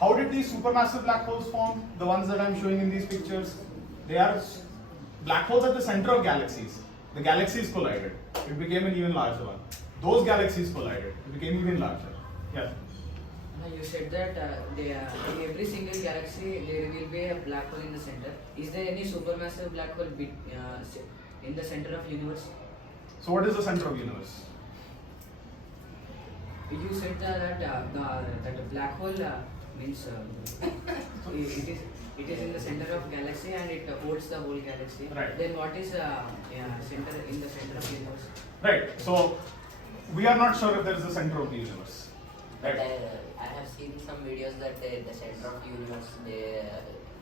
how did these supermassive black holes form? The ones that I'm showing in these pictures, they are black holes at the center of galaxies. The galaxies collided, it became an even larger one. Those galaxies collided, it became even larger. Yeah. You said that in every single galaxy there will be a black hole in the center. Is there any supermassive black hole in the center of universe? So what is the center of universe? You said that that black hole means it is in the center of galaxy and it holds the whole galaxy. Right. Then what is center in the center of universe? Right. So we are not sure if there is a center of the universe. But I have seen some videos that the center of universe, the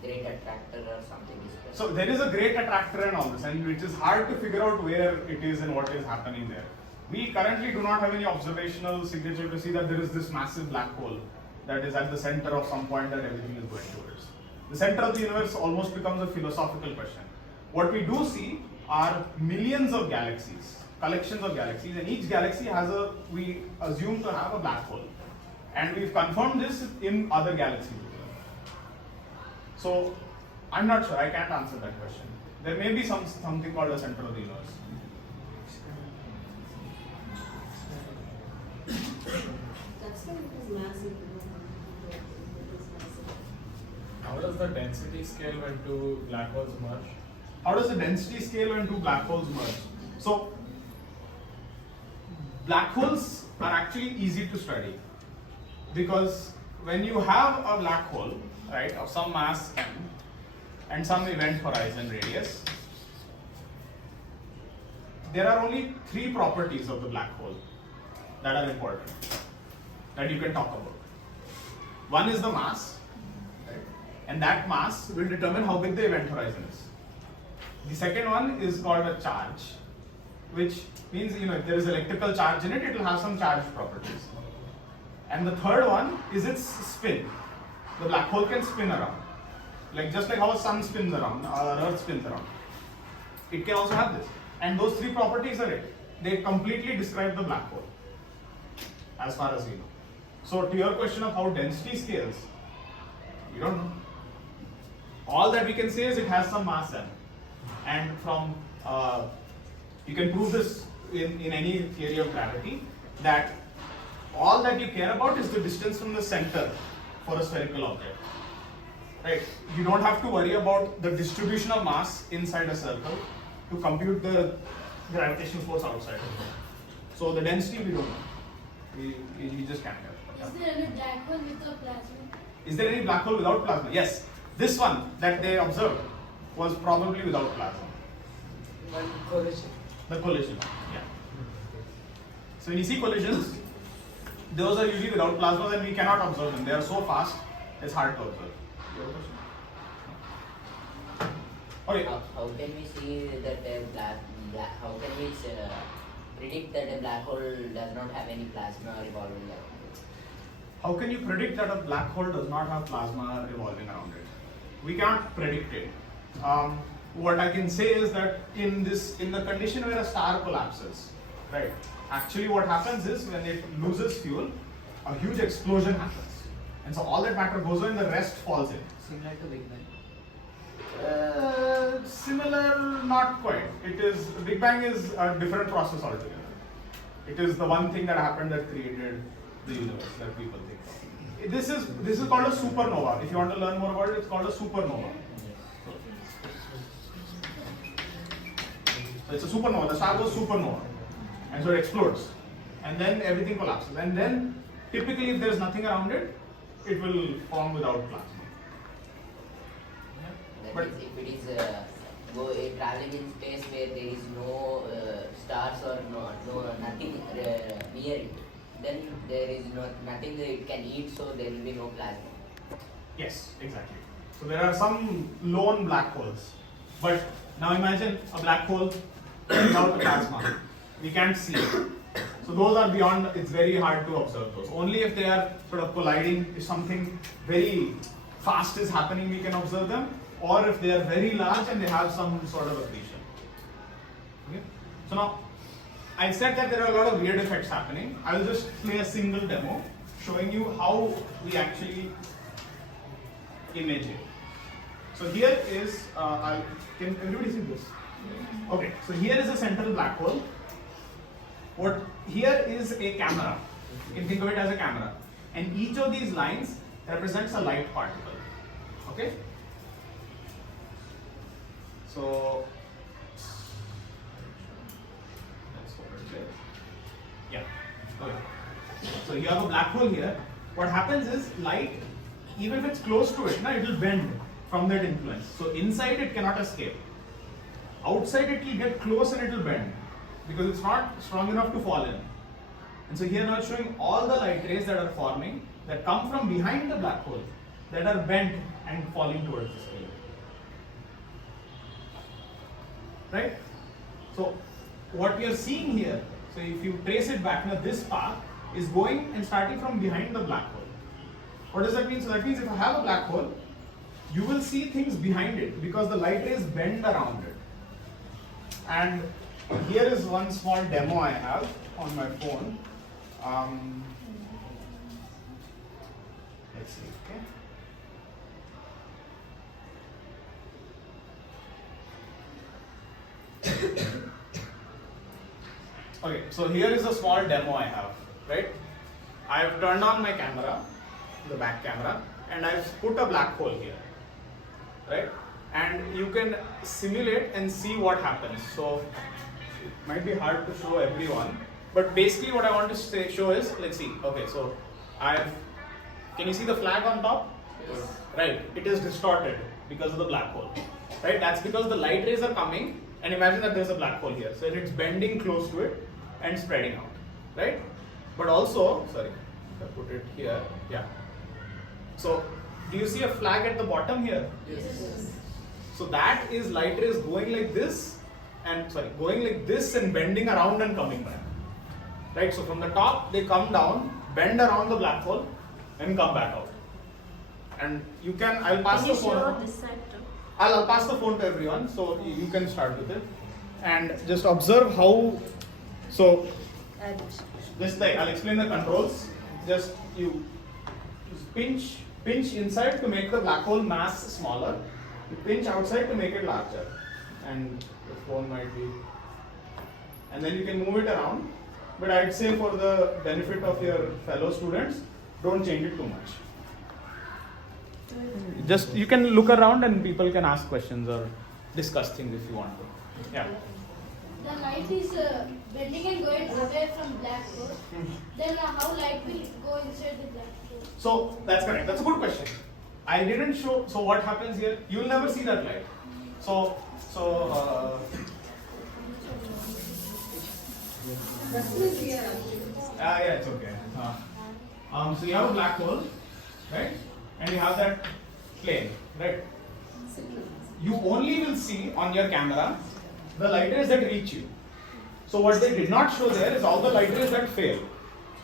great attractor or something is present. So there is a great attractor and all this, and it is hard to figure out where it is and what is happening there. We currently do not have any observational signature to see that there is this massive black hole that is at the center of some point that everything is going towards. The center of the universe almost becomes a philosophical question. What we do see are millions of galaxies, collections of galaxies, and each galaxy has we assume to have a black hole. And we've confirmed this in other galaxies. So I'm not sure, I can't answer that question. There may be something called a center of the universe. That's why it is massive. How does the density scale when two black holes merge? How does the density scale when two black holes merge? So black holes are actually easy to study because when you have a black hole, right, of some mass m and some event horizon radius, there are only three properties of the black hole that are important that you can talk about. One is the mass, right, and that mass will determine how big the event horizon is. The second one is called a charge, which means if there is electrical charge in it, it will have some charge properties. And the third one is its spin. The black hole can spin around, just like how a sun spins around, or Earth spins around. It can also have this. And those three properties are it. They completely describe the black hole, as far as we know. So to your question of how density scales, we don't know. All that we can say is it has some mass m. And from, you can prove this in any theory of gravity, that all that you care about is the distance from the center for a spherical object. Right? You don't have to worry about the distribution of mass inside a circle to compute the gravitational force outside. So the density we don't know. We just can't have. Is there any black hole with a plasma? Is there any black hole without plasma? Yes. This one that they observed was probably without plasma. Collision. The collision. Yeah. So when you see collisions, those are usually without plasma and we cannot observe them. They are so fast, it's hard to observe. Okay. How can we see that a how can we predict that a black hole does not have any plasma revolving around it? How can you predict that a black hole does not have plasma revolving around it? We cannot predict it. What I can say is that in the condition where a star collapses, right? Actually, what happens is when it loses fuel, a huge explosion happens, and so all that matter goes away, and the rest falls in. Similar to Big Bang. Similar, not quite. Big Bang is a different process altogether. It is the one thing that happened that created the universe that people think of. This is called a supernova. If you want to learn more about it, it's called a supernova. So it's a supernova. The star goes supernova, and so it explodes, and then everything collapses. And then, typically, if there is nothing around it, it will form without plasma. That is, if it is traveling in space where there is no stars or nothing near it, then there is nothing that it can eat, so there will be no plasma. Yes, exactly. So there are some lone black holes, but now imagine a black hole without plasma. We can't see it. So those are beyond. It's very hard to observe those. Only if they are sort of colliding, if something very fast is happening, we can observe them. or if they are very large and they have some sort of accretion. Okay. So now, I said that there are a lot of weird effects happening. I will just play a single demo showing you how we actually image it. So here is, can everybody see this? Okay, so here is a central black hole. Here is a camera. You can think of it as a camera. And each of these lines represents a light particle. Okay? So, let's hold it there. Yeah. Okay. So you have a black hole here. What happens is light, even if it's close to it, it will bend from that influence. So inside it cannot escape. Outside it will get close and it will bend because it's not strong enough to fall in. And so here now it's showing all the light rays that are forming that come from behind the black hole that are bent and falling towards the scale. Right? So what we are seeing here, so if you trace it back, now this path is going and starting from behind the black hole. What does that mean? So that means if I have a black hole, you will see things behind it because the light rays bend around it. And here is one small demo I have on my phone. Let's see, okay? Okay, so here is a small demo I have, right? I have turned on my camera, the back camera, and I've put a black hole here, right? And you can simulate and see what happens. So it might be hard to show everyone, but basically what I want to show is, let's see. Okay, so can you see the flag on top? Yes. Right, it is distorted because of the black hole, right? That's because the light rays are coming, and imagine that there's a black hole here, so it's bending close to it and spreading out, right? But also, sorry, if I put it here, yeah. So do you see a flag at the bottom here? Yes. So that is light rays going like this and bending around and coming back. Right? So from the top they come down, bend around the black hole and come back out. And you can, I'll pass the phone. Can you show this side too? I'll pass the phone to everyone so you can start with it. And just observe how, so just like I'll explain the controls. Just you pinch inside to make the black hole mass smaller. You pinch outside to make it larger, and the phone might be, and then you can move it around. But I'd say for the benefit of your fellow students, don't change it too much. Just you can look around and people can ask questions or discuss things if you want to. Yeah. The light is bending and going away from black hole. Then how light will go inside the black hole? So that's correct. That's a good question. I didn't show. So what happens here? You'll never see that light. So yeah, it's okay. So you have a black hole, right? And you have that plane, right? You only will see on your camera the light rays that reach you. So what they did not show there is all the light rays that fail,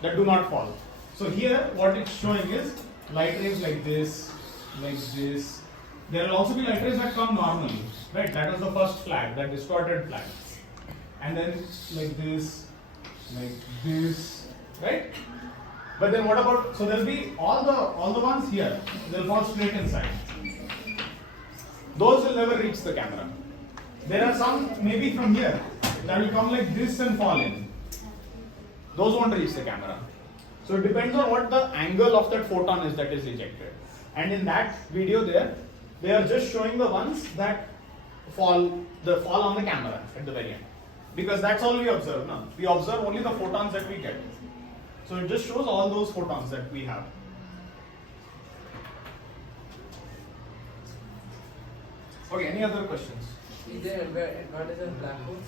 that do not fall. So here, what it's showing is light rays like this, like this. There will also be light rays that come normally, right? That was the first flag, that distorted flag. And then like this, right? But then what about, so there'll be all the ones here, they'll fall straight inside. Those will never reach the camera. There are some maybe from here that will come like this and fall in. Those won't reach the camera. So it depends on what the angle of that photon is that is ejected. And in that video there, they are just showing the ones that fall on the camera at the very end. Because that's all we observe now. We observe only the photons that we get. So it just shows all those photons that we have. Okay, any other questions? Is there an advantage of black holes?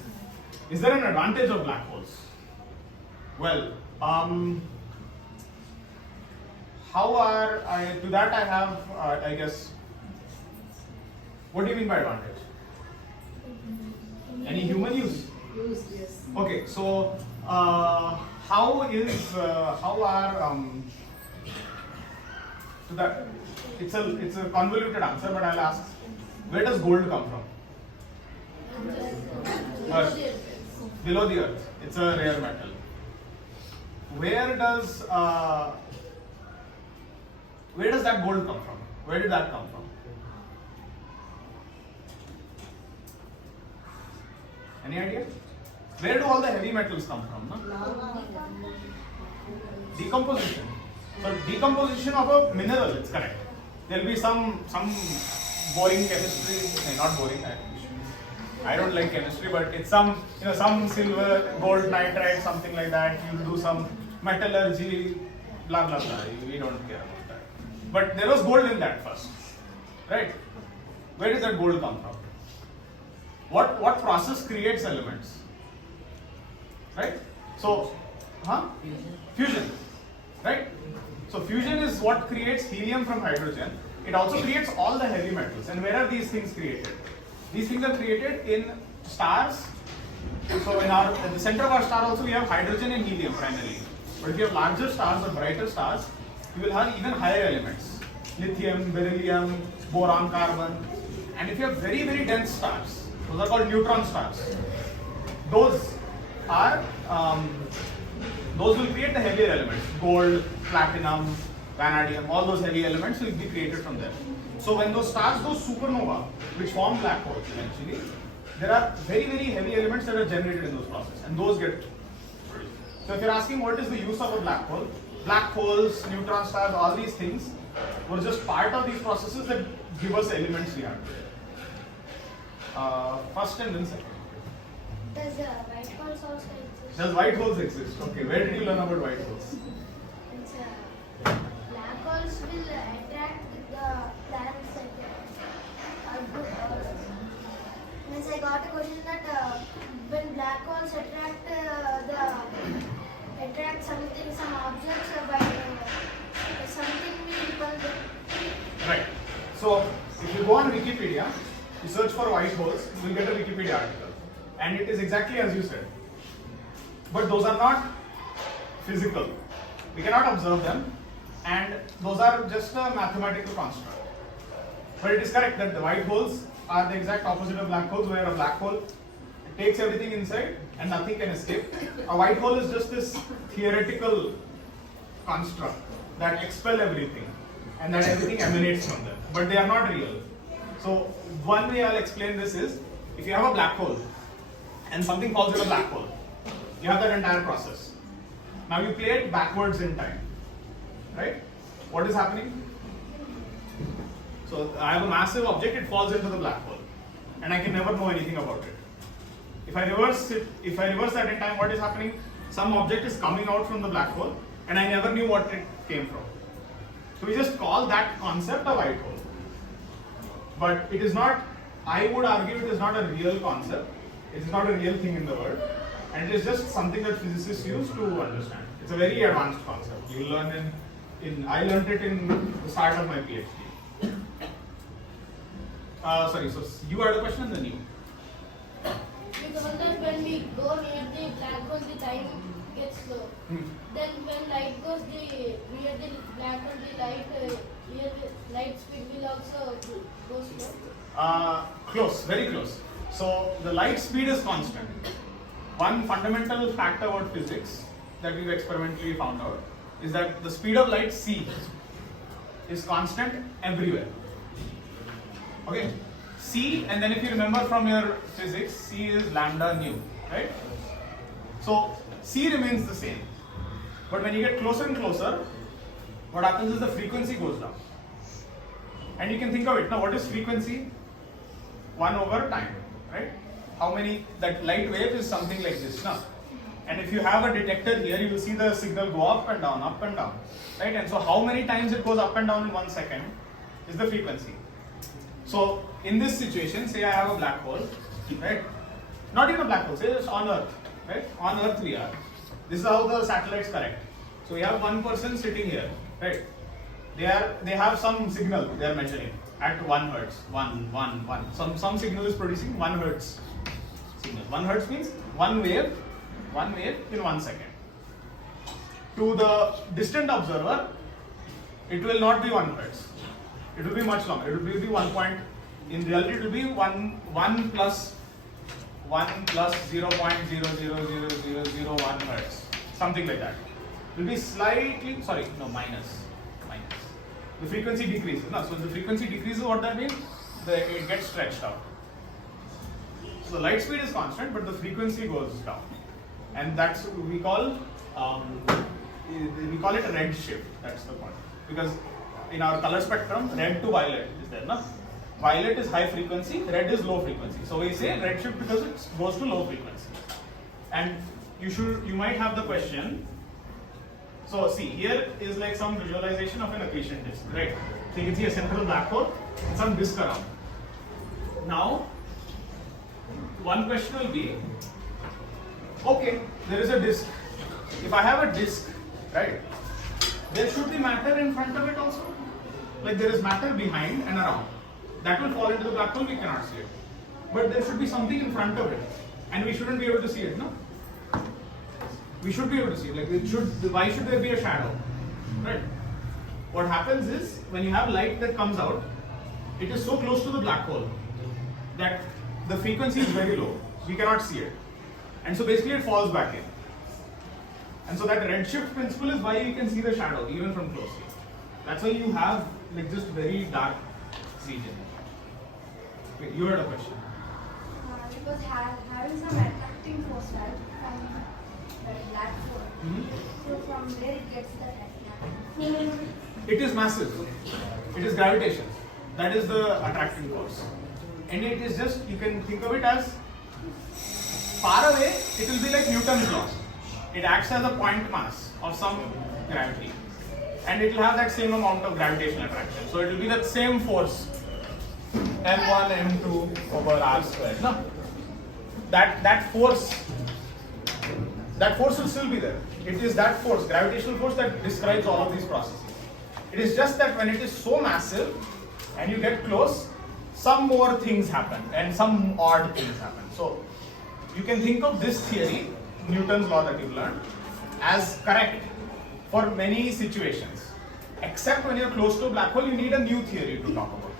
Is there an advantage of black holes? Well, to that I have, I guess, what do you mean by advantage? Any human use? Use, yes. Okay, so it's a convoluted answer, but I'll ask Where does gold come from? Earth. Below the earth. It's a rare metal. Where does that gold come from? Where did that come from? Any idea? Where do all the heavy metals come from? No? Decomposition. So decomposition of a mineral, it's correct. There'll be some boring chemistry, not boring. I don't like chemistry, but it's some silver, gold, nitride, something like that. You'll do some metallurgy, blah blah blah. We don't care about that. But there was gold in that first, right? Where did that gold come from? What process creates elements? Right? So, fusion, right? So fusion is what creates helium from hydrogen. It also creates all the heavy metals. And where are these things created? These things are created in stars. So at the center of our star also we have hydrogen and helium primarily. But if you have larger stars or brighter stars, you will have even higher elements. Lithium, beryllium, boron, carbon. And if you have very, very dense stars, those are called neutron stars. Those will create the heavier elements. Gold, platinum, vanadium, all those heavy elements will be created from there. So when those stars go supernova, which form black holes eventually, there are very, very heavy elements that are generated in those processes, and those get produced. So if you're asking what is the use of a black holes, neutron stars, all these things were just part of these processes that give us the elements we have. First and then second. Does white holes also exist? Does white holes exist? Okay, where did you learn about white holes? It's, black holes will attract the planets that are good. Means I got a question that when black holes attract something, some objects by something will repel them. Right. So if you go on Wikipedia, you search for white holes, you will get a Wikipedia article. And it is exactly as you said. But those are not physical. We cannot observe them. And those are just a mathematical construct. But it is correct that the white holes are the exact opposite of black holes, where a black hole takes everything inside and nothing can escape. A white hole is just this theoretical construct that expel everything and that everything emanates from them. But they are not real. So one way I'll explain this is, if you have a black hole and something falls in a black hole, you have that entire process. Now you play it backwards in time, right? What is happening? So I have a massive object, it falls into the black hole, and I can never know anything about it. If I reverse that in time, what is happening? Some object is coming out from the black hole, and I never knew what it came from. So we just call that concept a white hole. But it is not, I would argue it is not a real concept. It is not a real thing in the world. And it is just something that physicists use to understand. It's a very advanced concept. You learn I learned it in the start of my PhD. Sorry, so you had a question and then you. Because that when we go near the black hole, the time gets slow. Then when light goes near the black hole, the light speed will also go slow. Close, very close. So the light speed is constant. One fundamental fact about physics that we've experimentally found out is that the speed of light c is constant everywhere. Okay, c, and then if you remember from your physics, c is lambda nu, right? So c remains the same, but when you get closer and closer, what happens is the frequency goes down. And you can think of it now. What is frequency? 1 over time, right? How many, that light wave is something like this now. And if you have a detector here, you will see the signal go up and down, right? And so how many times it goes up and down in 1 second is the frequency. So in this situation, say I have a black hole, right? Not even a black hole, say it's on Earth, right? On Earth we are. This is how the satellites correct. So we have one person sitting here, right? They have some signal they are measuring at 1 hertz, 1. Some signal is producing 1 hertz signal. 1 hertz means one wave in 1 second. To the distant observer, it will not be 1 hertz. It will be much longer. It will be 1.5 in reality it will be 1 plus 0.000001 hertz, something like that. It will be slightly, minus. The frequency decreases. No? So the frequency decreases, what that means? It gets stretched out. So the light speed is constant, but the frequency goes down, and that's what we call it a red shift. That's the point, because in our color spectrum, red to violet is there, no? Violet is high frequency, red is low frequency. So we say red shift because it goes to low frequency. And you might have the question. So see, here is like some visualization of an accretion disk, right? So you can see a central black hole and some disk around. Now, one question will be, okay, there is a disk. If I have a disk, right, there should be matter in front of it also. Like there is matter behind and around. That will fall into the black hole, we cannot see it. But there should be something in front of it, and we shouldn't be able to see it, no? We should be able to see it. Like why should there be a shadow, right? What happens is, when you have light that comes out, it is so close to the black hole that the frequency is very low. We cannot see it. And so basically it falls back in. And so that redshift principle is why you can see the shadow even from close. That's why you have like just very dark region. Wait, you had a question. Because having some attracting force, right, from the black hole. So from where it gets that attraction? It is massive. It is gravitation. That is the attracting force. And it is just, you can think of it as, far away, it will be like Newton's law. It acts as a point mass of some gravity. And it will have that same amount of gravitational attraction. So it will be that same force, m1, m2 over r squared. No? That force will still be there. It is that force, gravitational force, that describes all of these processes. It is just that when it is so massive and you get close, some more things happen and some odd things happen. So you can think of this theory, Newton's law that you've learned, as correct for many situations. Except when you're close to a black hole, you need a new theory to talk about.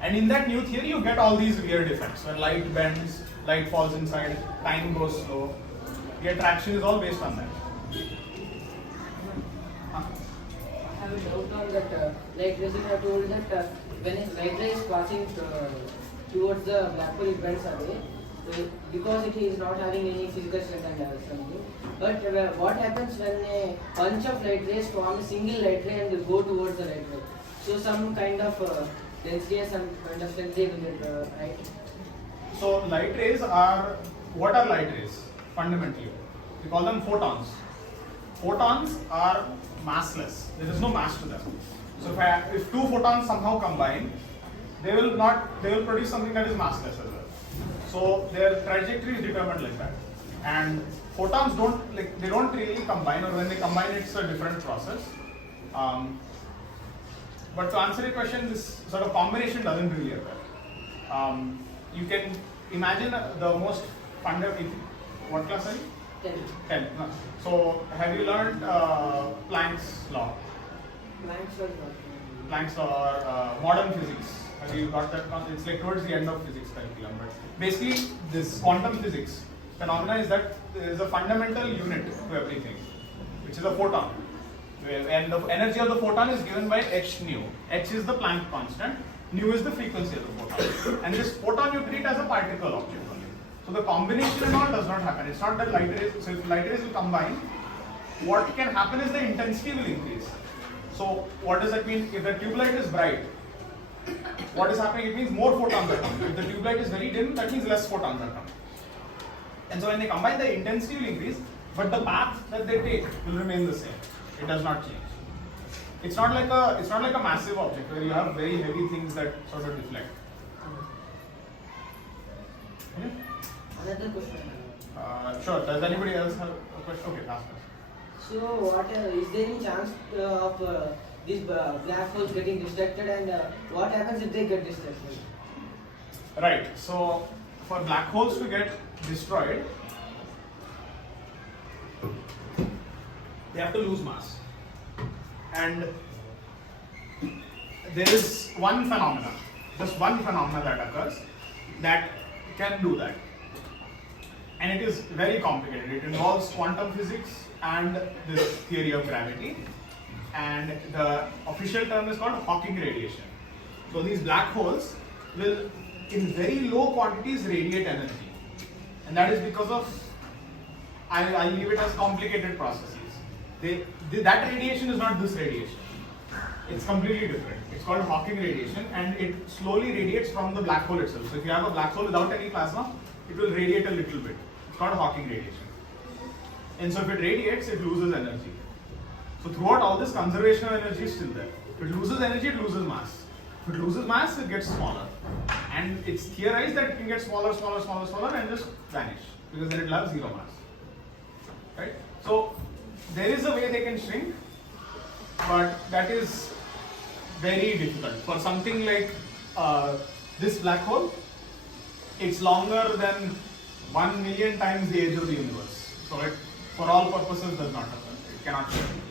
And in that new theory, you get all these weird effects. When light bends, light falls inside, time goes slow. The attraction is all based on that. I have a doubt on that. Like this, you have told that when a light ray is passing towards the black hole, it bends away because it is not having any physical strength and something. But what happens when a bunch of light rays form a single light ray and they go towards the light ray? So some kind of density and some kind of strength they will get, right? So light rays are, what are light rays fundamentally? We call them photons. Photons are massless. There is no mass to them. So if two photons somehow combine, they will produce something that is massless as well. So their trajectory is determined like that. And photons don't really combine, or when they combine, it's a different process. But to answer your question, this sort of combination doesn't really occur. You can imagine the most fundamental. What class are you? 10. No. So have you learned Planck's law? Planck's law or modern physics? Have you got that? It's like towards the end of physics curriculum. But basically, this quantum physics phenomena is that there is a fundamental unit to everything, which is a photon. And the energy of the photon is given by h nu. H is the Planck constant. Nu is the frequency of the photon. And this photon you treat as a particle object only. So the combination and all does not happen. It's not that light rays. So if light rays will combine, what can happen is the intensity will increase. So what does that mean? If the tube light is bright, what is happening? It means more photons are coming. If the tube light is very dim, that means less photons are coming. And so when they combine, the intensity will increase, but the path that they take will remain the same. It does not change. It's not like a massive object where you have very heavy things that sort of deflect. Another question. Sure. Does anybody else have a question? Okay, last question. So, what is there any chance of these black holes getting distracted, and what happens if they get distracted? Right. So, for black holes to get destroyed, they have to lose mass. And there is one phenomenon just one phenomena that occurs that can do that. And it is very complicated. It involves quantum physics and this theory of gravity. And the official term is called Hawking radiation. So these black holes will, in very low quantities, radiate energy. And that is because of, I'll leave it as complicated processes. That radiation is not this radiation. It's completely different. It's called Hawking radiation, and it slowly radiates from the black hole itself. So if you have a black hole without any plasma, it will radiate a little bit. It's called Hawking radiation. And so if it radiates, it loses energy. So throughout all this, conservation of energy is still there. If it loses energy, it loses mass. If it loses mass, it gets smaller. And it's theorized that it can get smaller, smaller, smaller, smaller, and just vanish, because then it will have zero mass. Right? So there is a way they can shrink, but that is very difficult. For something like this black hole, it's longer than 1 million times the age of the universe. So it, for all purposes, does not happen. It cannot shrink.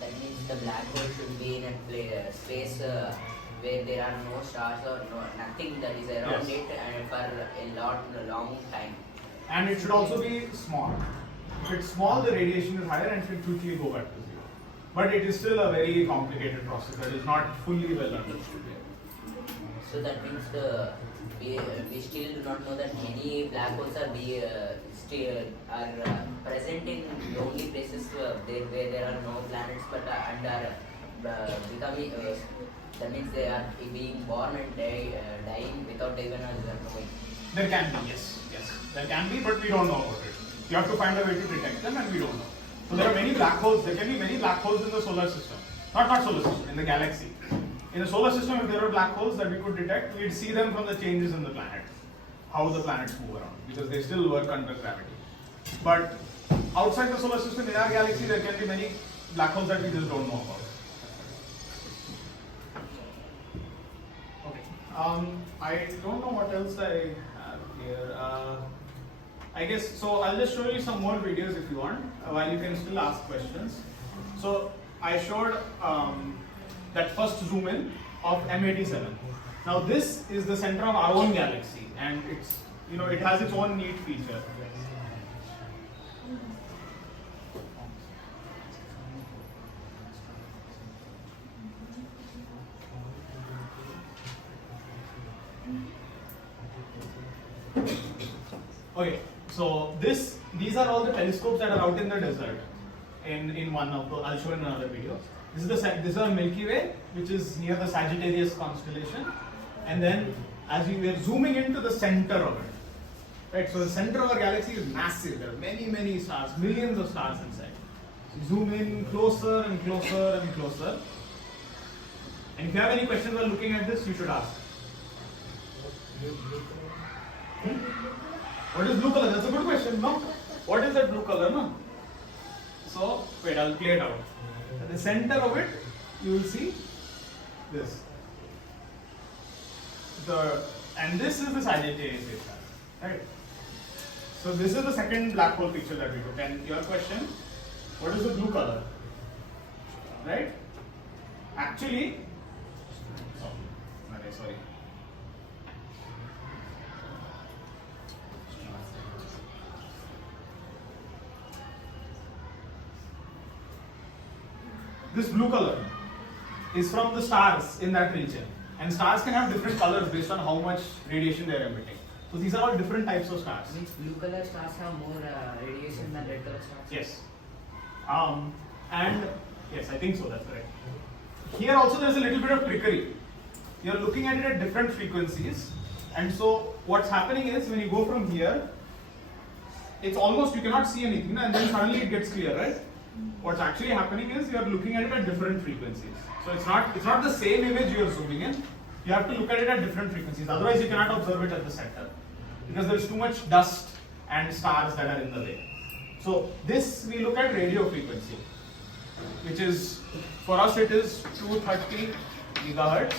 That means the black hole should be in a space where there are no stars or nothing that is around Yes. it, and for a long time. And it should also be small. If it's small, the radiation is higher and it should quickly go back to zero. But it is still a very complicated process that is not fully well understood yet. So that means we still do not know that many black holes are present in lonely places where there are no planets, but and are becoming. That means they are being born and dying without even knowing. There can be, yes. There can be, but we don't know about it. You have to find a way to detect them, and we don't know. So there are many black holes. There can be many black holes in the solar system. Not solar system, in the galaxy. In the solar system, if there were black holes that we could detect, we'd see them from the changes in the planet, how the planets move around, because they still work under gravity. But outside the solar system, in our galaxy, there can be many black holes that we just don't know about. Okay. I don't know what else I have here. I guess, so I'll just show you some more videos if you want, while you can still ask questions. So I showed that first zoom in of M87. Now this is the center of our own galaxy, and it's, it has its own neat feature. Okay, so these are all the telescopes that are out in the desert. In one of the, I'll show in another video. This is a Milky Way, which is near the Sagittarius constellation, and then as we were zooming into the center of it, right? So the center of our galaxy is massive. There are many, many stars, millions of stars inside. So zoom in closer and closer and closer. And if you have any questions while looking at this, you should ask. What is blue color? That's a good question, no? What is that blue color, no? So, wait, I'll play it out. At the center of it, you will see this. And this is the Sagittarius star, right? So this is the second black hole picture that we took. And your question, what is the blue color? Right? Actually, sorry. This blue color is from the stars in that region, and stars can have different colors based on how much radiation they are emitting. So these are all different types of stars. Means blue color stars have more radiation than red color stars? Yes. And yes, I think so, that's right. Here also there's a little bit of trickery. You're looking at it at different frequencies, and so what's happening is when you go from here, it's almost, you cannot see anything, and then suddenly it gets clear, right? What's actually happening is you're looking at it at different frequencies. So it's not the same image you're zooming in. You have to look at it at different frequencies. Otherwise you cannot observe it at the center, because there's too much dust and stars that are in the way. So this we look at radio frequency, which is, for us it is 230 gigahertz.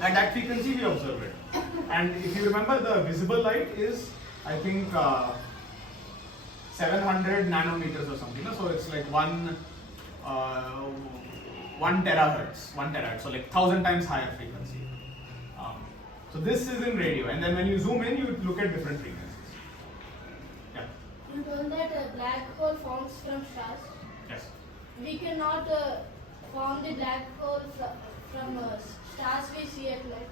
At that frequency we observe it. And if you remember, the visible light is, I think, 700 nanometers or something. So it's like 1 terahertz, so like 1000 times higher frequency. So this is in radio, and then when you zoom in, you look at different frequencies. Yeah. You told that a black hole forms from stars. Yes. We cannot form the black hole from stars we see at night.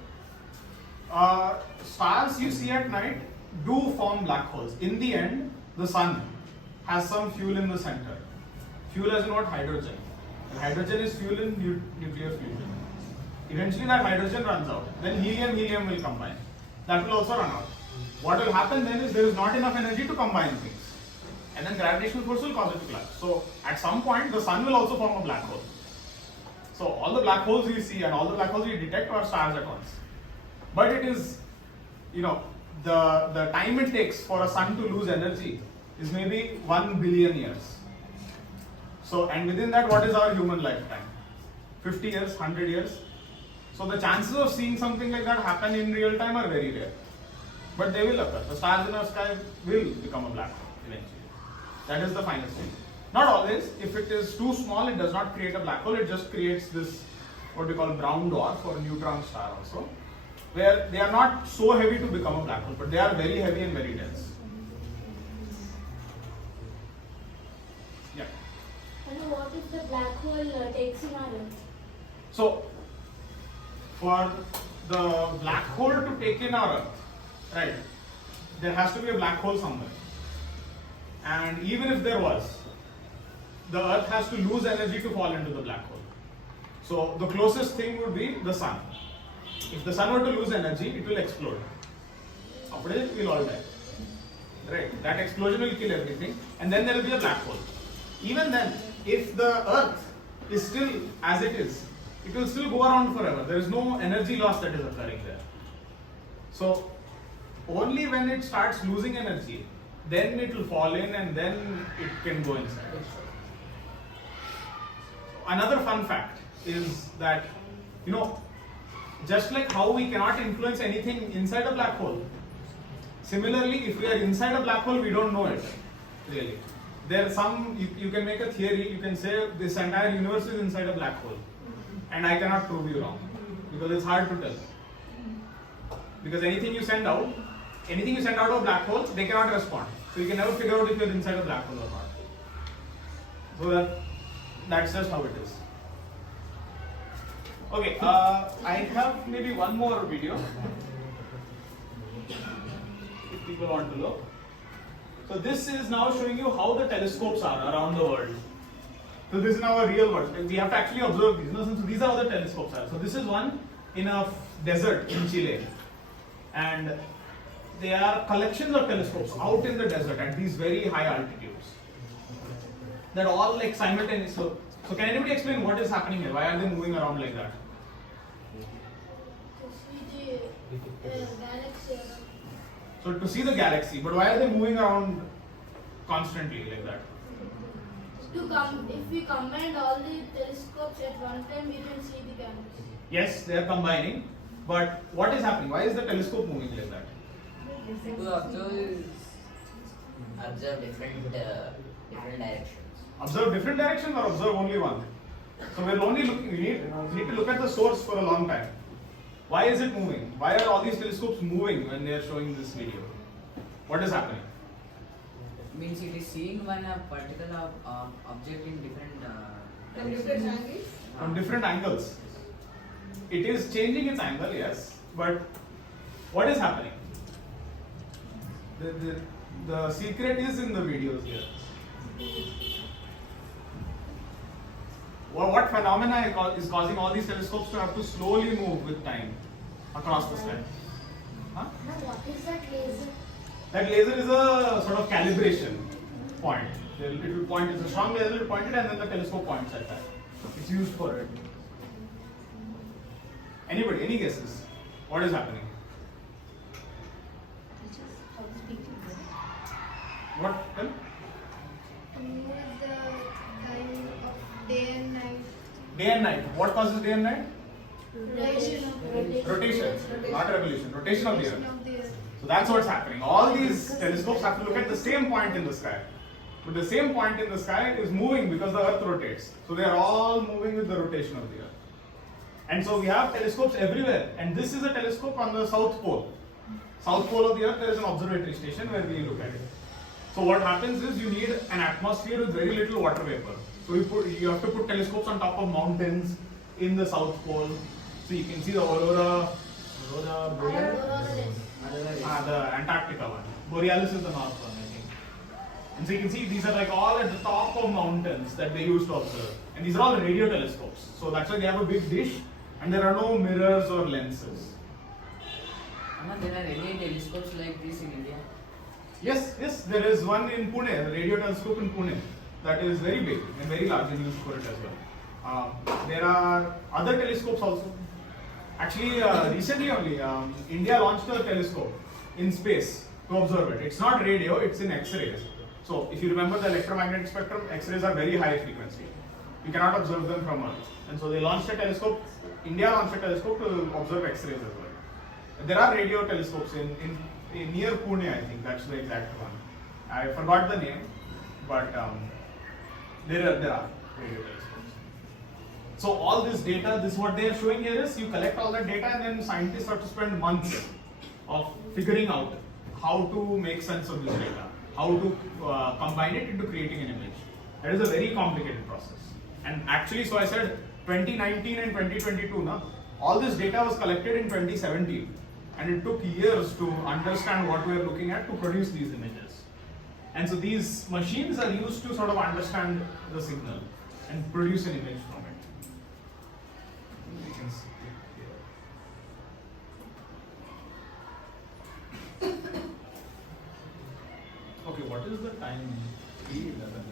Stars you see at night do form black holes. In the end, the sun has some fuel in the center. Fuel as in what? Hydrogen. And hydrogen is fuel in nuclear fusion. Eventually that hydrogen runs out. Then helium will combine. That will also run out. What will happen then is there is not enough energy to combine things. And then gravitational force will cause it to collapse. So at some point the sun will also form a black hole. So all the black holes we see and all the black holes we detect are stars at once. But it is, the time it takes for a sun to lose energy is maybe 1 billion years. So, and within that, what is our human lifetime? 50 years, 100 years. So the chances of seeing something like that happen in real time are very rare. But they will occur. The stars in our sky will become a black hole eventually. That is the final stage. Not always. If it is too small, it does not create a black hole. It just creates this, what we call brown dwarf or neutron star also, where they are not so heavy to become a black hole, but they are very heavy and very dense. Yeah. And what if the black hole takes in our Earth? So, for the black hole to take in our Earth, right, there has to be a black hole somewhere. And even if there was, the Earth has to lose energy to fall into the black hole. So, the closest thing would be the sun. If the sun were to lose energy, it will explode. After it, we will all die. Right? That explosion will kill everything, and then there will be a black hole. Even then, if the Earth is still as it is, it will still go around forever. There is no energy loss that is occurring there. So, only when it starts losing energy, then it will fall in and then it can go inside. Another fun fact is that, just like how we cannot influence anything inside a black hole, similarly, if we are inside a black hole, we don't know it, really. There are some, you can make a theory, you can say this entire universe is inside a black hole, and I cannot prove you wrong, because it's hard to tell. Because anything you send out of a black hole, they cannot respond. So you can never figure out if you're inside a black hole or not. So that's just how it is. Okay, I have maybe one more video, if people want to look. So this is now showing you how the telescopes are around the world. So this is now a real world. We have to actually observe these. So these are how the telescopes are. So this is one in a desert in Chile. And they are collections of telescopes out in the desert at these very high altitudes. They're all like simultaneous. So can anybody explain what is happening here? Why are they moving around like that? To see the galaxy. So to see the galaxy, but why are they moving around constantly like that? If we combine all the telescopes at one time, we can see the galaxy. Yes, they are combining, but what is happening? Why is the telescope moving like that? To Observe different directions. Observe different directions or observe only one? So we're only looking, we need to look at the source for a long time. Why is it moving? Why are all these telescopes moving when they are showing this video? What is happening? Means it is seeing one particular object in different From different directions. angles? From different angles. It is changing its angle, yes, but what is happening? The secret is in the videos here. What phenomena is causing all these telescopes to have to slowly move with time across the sky? Huh? Now, what is that laser? That laser is a sort of calibration point. It will point, it's a strong laser, it will point it and then the telescope points at that. It's used for it. Anybody, any guesses? What is happening? What? Tell? Move the time of day and night. Day and night. What causes day and night? Rotation. Not revolution. Rotation of the Earth. Of the Earth. So that's what's happening. All these telescopes have to look at the same point in the sky. But the same point in the sky is moving because the Earth rotates. So they are all moving with the rotation of the Earth. And so we have telescopes everywhere, and this is a telescope on the south pole. South pole of the earth, there is an observatory station where we look at it. So what happens is you need an atmosphere with very little water vapor. So you have to put telescopes on top of mountains in the south pole. So you can see the aurora borealis. The Antarctica one. Borealis is the north one, I think. And so you can see these are like all at the top of mountains that they use to observe. And these are all radio telescopes. So that's why they have a big dish, and there are no mirrors or lenses. There are any telescopes like this in India? Yes, there is one in Pune, a radio telescope in Pune, that is very big and very large and used for it as well. There are other telescopes also. Actually, recently only, India launched a telescope in space to observe it. It's not radio, it's in X-rays. So, if you remember the electromagnetic spectrum, X-rays are very high frequency. You cannot observe them from Earth. And so they launched a telescope, India launched a telescope to observe X-rays as well. There are radio telescopes in near Pune, I think, that's the exact one. I forgot the name, but there are radio telescopes. So all this data, this what they are showing here is you collect all that data and then scientists have to spend months of figuring out how to make sense of this data, how to combine it into creating an image. That is a very complicated process. And actually, so I said 2019 and 2022, all this data was collected in 2017. And it took years to understand what we are looking at to produce these images. And so these machines are used to sort of understand the signal and produce an image from it. You can see it here. Okay, what is the time? 3:11.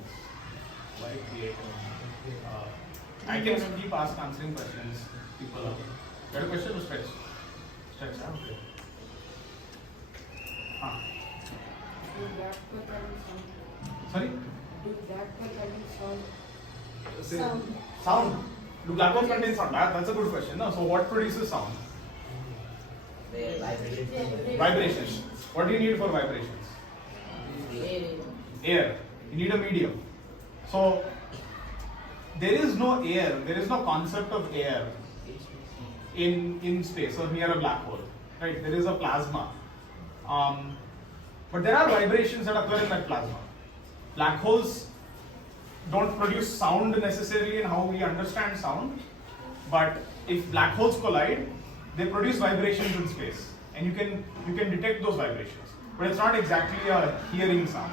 Why create? I can keep answering questions. People are. Got a question or stretch? Okay. Sorry? Sound. Do black holes contain sound? That's a good question. No? So what produces sound? Vibrations. What do you need for vibrations? Air. You need a medium. So there is no air. There is no concept of air in space or near a black hole, right? There is a plasma, but there are vibrations that occur in that plasma. Black holes don't produce sound necessarily in how we understand sound, but if black holes collide, they produce vibrations in space, and you can detect those vibrations. But it's not exactly a hearing sound.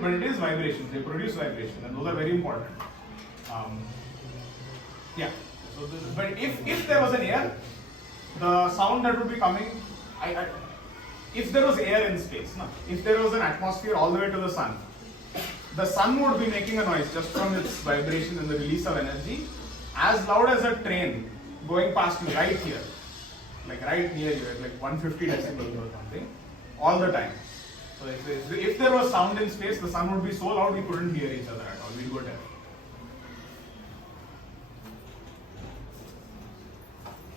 But it is vibrations. They produce vibrations, and those are very important. Yeah. So but if there was an air, the sound that would be coming, if there was air in space, if there was an atmosphere all the way to the sun would be making a noise just from its vibration and the release of energy, as loud as a train going past you right here, like right near you, at like 150 decibels or something, all the time. So if there was sound in space, the sun would be so loud we couldn't hear each other at all. We'd go deaf.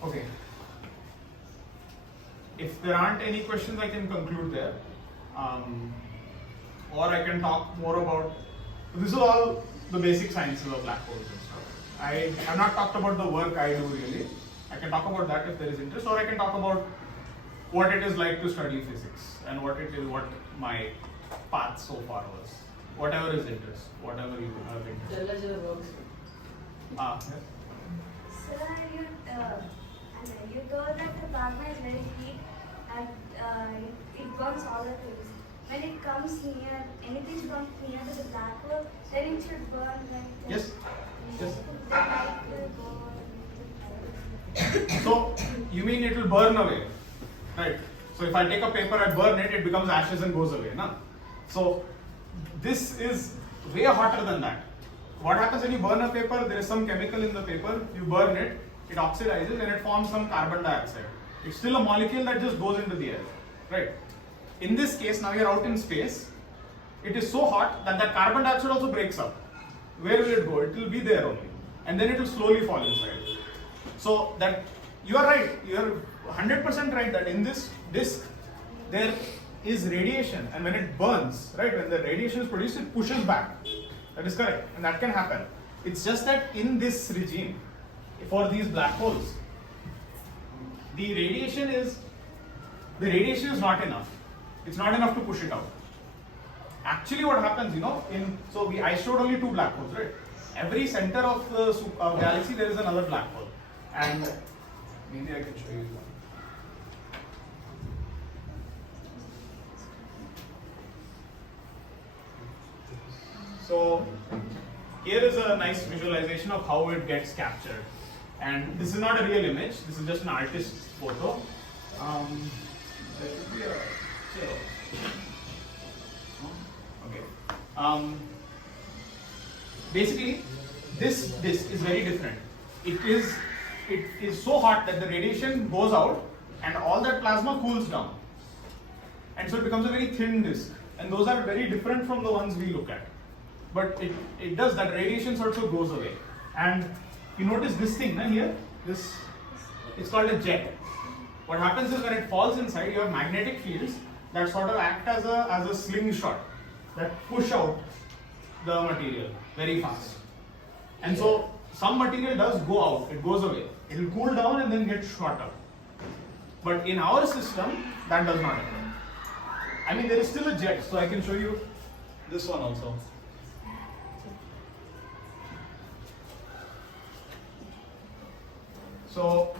Okay. If there aren't any questions, I can conclude there. Or I can talk more about, this is all the basic sciences of black holes and stuff. I have not talked about the work I do really. I can talk about that if there is interest, or I can talk about what it is like to study physics and what my path so far was. Whatever is interest, whatever you have interest. Tell us your works. Yes. Sir, you told that the plasma is very heat and it burns all the things. When it comes near, anything comes near to the black hole, then it should burn like Yes. Yes. the light will go. So you mean it will burn away, right? So if I take a paper, I burn it, it becomes ashes and goes away, na? So this is way hotter than that. What happens when you burn a paper? There is some chemical in the paper. You burn it, it oxidizes, and it forms some carbon dioxide. It's still a molecule that just goes into the air, right? In this case, now you're out in space. It is so hot that that carbon dioxide also breaks up. Where will it go? It will be there only, and then it will slowly fall inside. So that you are right. You are 100% right that in this disk there is radiation, and when it burns, right, when the radiation is produced, it pushes back. That is correct, and that can happen. It's just that in this regime, for these black holes, the radiation is not enough. It's not enough to push it out. Actually, what happens, I showed only 2 black holes, right? Every center of the galaxy there is another black hole, and maybe I can show you one. So here is a nice visualization of how it gets captured, and this is not a real image. This is just an artist's photo. There should be a chair. Okay. Basically, this disk is very different. It is so hot that the radiation goes out, and all that plasma cools down, and so it becomes a very thin disk. And those are very different from the ones we look at. But it does that. Radiation sort of goes away, and you notice this thing here. It's called a jet. What happens is when it falls inside, you have magnetic fields that sort of act as a slingshot that push out the material very fast. And so some material does go out, it goes away. It will cool down and then get shot up. But in our system, that does not happen. I mean, there is still a jet, so I can show you this one also. So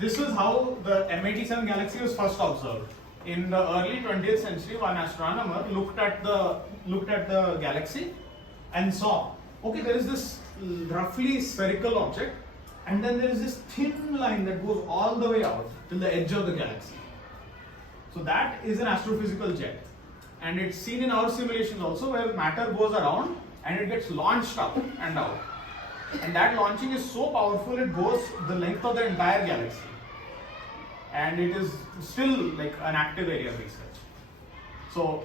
this is how the M87 galaxy was first observed. In the early 20th century, one astronomer looked at the galaxy and saw, okay, there is this roughly spherical object, and then there is this thin line that goes all the way out till the edge of the galaxy. So that is an astrophysical jet, and it's seen in our simulations also, where matter goes around and it gets launched up and out. And that launching is so powerful, it goes the length of the entire galaxy. And it is still like an active area of research. So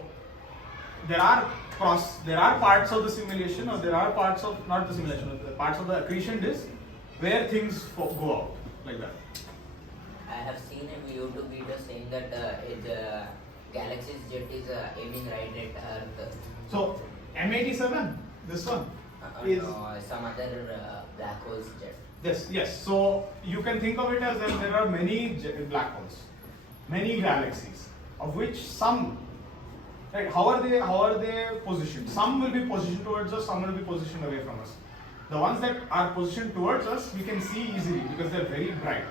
there are parts of the simulation, or there are parts of, not the simulation, parts of the accretion disk where things go out like that. I have seen a YouTube video saying that the galaxy's jet is aiming right at Earth. So M87, this one, is no, some other black hole's jet. yes. So you can think of it as that there are many black holes, many galaxies, of which some, right? How are they positioned? Some will be positioned towards us, some will be positioned away from us. The ones that are positioned towards us, we can see easily because they're very bright.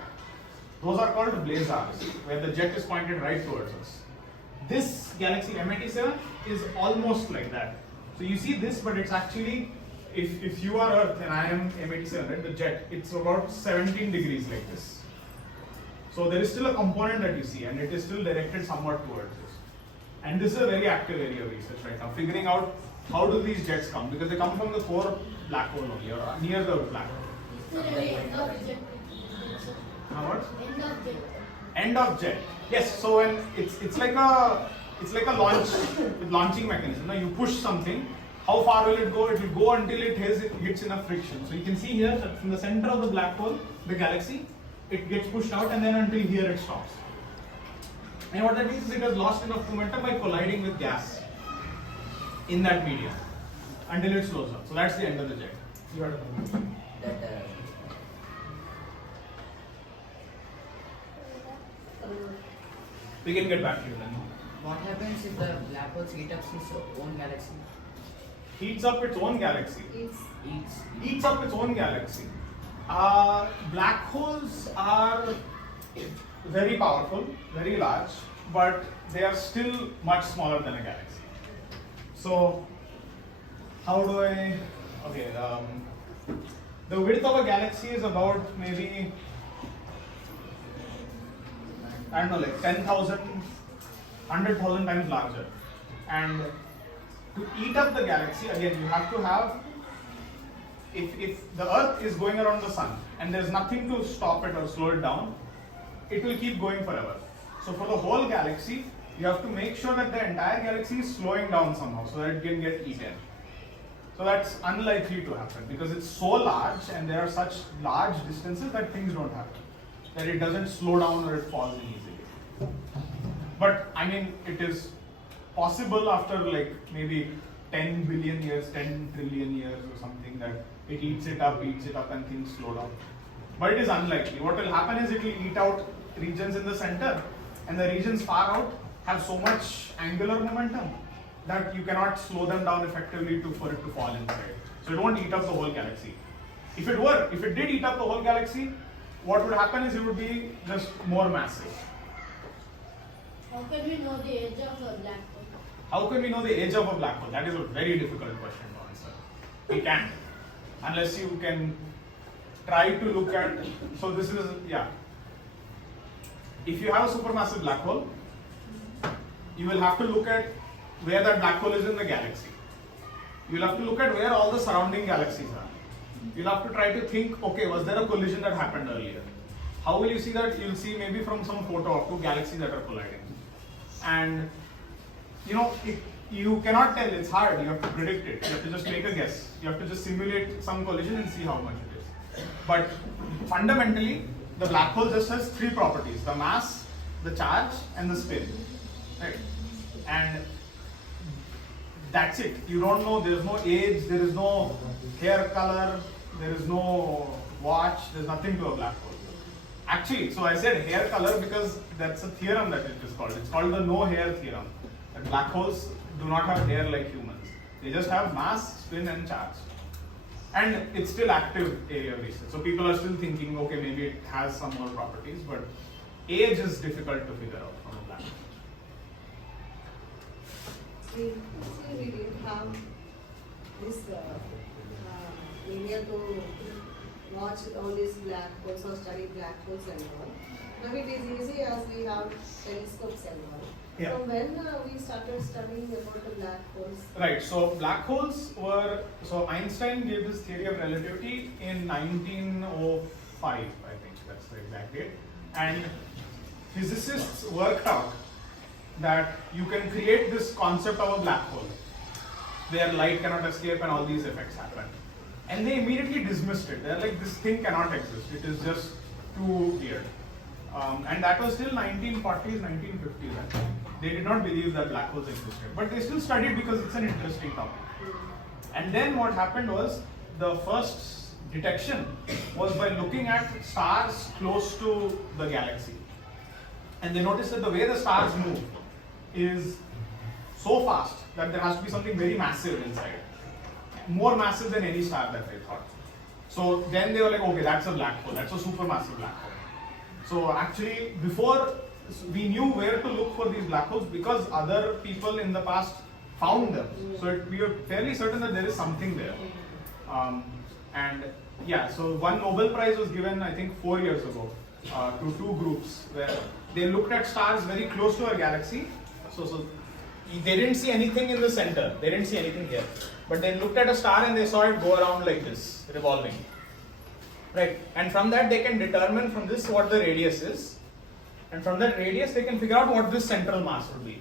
Those are called blazars, where the jet is pointed right towards us. This galaxy M87 is almost like that. So you see this, but it's actually, if you are Earth and I am M87, right, the jet, it's about 17 degrees like this. So there is still a component that you see, and it is still directed somewhat towards us. And this is a very active area of research right now, figuring out how do these jets come, because they come from the core black hole only, or near the black hole. End of jet. Now what? End of jet. End of jet. Yes. So when it's like a launch with launching mechanism. Now you push something. How far will it go? It will go until it hits enough friction. So you can see here that from the center of the black hole, the galaxy, it gets pushed out, and then until here it stops. And what that means is it has lost enough momentum by colliding with gas in that medium until it slows down. So that's the end of the jet. You heard about it. That We can get back to you then. What happens if the black holes heat up its own galaxy? Heats up its own galaxy. Eats up its own galaxy. Black holes are very powerful, very large, but they are still much smaller than a galaxy. So, how do I? Okay, the width of a galaxy is about maybe, I don't know, like 10,000, 100,000 times larger. And to eat up the galaxy, again, you have to have, if the Earth is going around the sun and there's nothing to stop it or slow it down, it will keep going forever. So for the whole galaxy, you have to make sure that the entire galaxy is slowing down somehow so that it can get eaten. So that's unlikely to happen because it's so large and there are such large distances that things don't happen. That it doesn't slow down or it falls in easily. But I mean, it is possible after like maybe 10 billion years, 10 trillion years or something that it eats it up and things slow down. But it is unlikely. What will happen is it will eat out regions in the center, and the regions far out have so much angular momentum that you cannot slow them down effectively for it to fall inside. So it won't eat up the whole galaxy. If it did eat up the whole galaxy, what would happen is it would be just more massive. How can we know the age of a black hole? How can we know the age of a black hole? That is a very difficult question to answer. We can't. Unless you can try to look at, so this is, yeah. If you have a supermassive black hole, you will have to look at where that black hole is in the galaxy. You will have to look at where all the surrounding galaxies are. You'll have to try to think, okay, was there a collision that happened earlier? How will you see that? You'll see maybe from some photo of two galaxies that are colliding. And you cannot tell, it's hard, you have to predict it, you have to just make a guess. You have to just simulate some collision and see how much it is. But fundamentally, the black hole just has three properties: the mass, the charge, and the spin. Right? And that's it. You don't know, there's no age, there is no hair color, there is no watch, there's nothing to a black hole. Actually, so I said hair color because that's a theorem that it is called. It's called the no hair theorem. That black holes do not have hair like humans. They just have mass, spin, and charge. And it's still active area of research. So people are still thinking, okay, maybe it has some more properties, but age is difficult to figure out from a black hole. We didn't have this media to watch all these black holes or study black holes and all. Now it is easy as we have telescopes and all. Yeah. So when we started studying about the black holes? Right, so black holes were, so Einstein gave this theory of relativity in 1905, I think that's the exact date. And physicists worked out that you can create this concept of a black hole where light cannot escape and all these effects happen. And they immediately dismissed it. They're like, this thing cannot exist. It is just too weird. And that was still 1940s, 1950s. I think. They did not believe that black holes existed. But they still studied because it's an interesting topic. And then what happened was, the first detection was by looking at stars close to the galaxy. And they noticed that the way the stars move is so fast that there has to be something very massive inside. More massive than any star that they thought. So then they were like, okay, that's a black hole, that's a supermassive black hole. So actually, before we knew where to look for these black holes because other people in the past found them. So we were fairly certain that there is something there. And yeah, so one Nobel Prize was given, I think, 4 years ago to two groups where they looked at stars very close to our galaxy. So they didn't see anything in the center, they didn't see anything here. But they looked at a star and they saw it go around like this, revolving. Right, and from that they can determine from this what the radius is. And from that radius they can figure out what this central mass would be.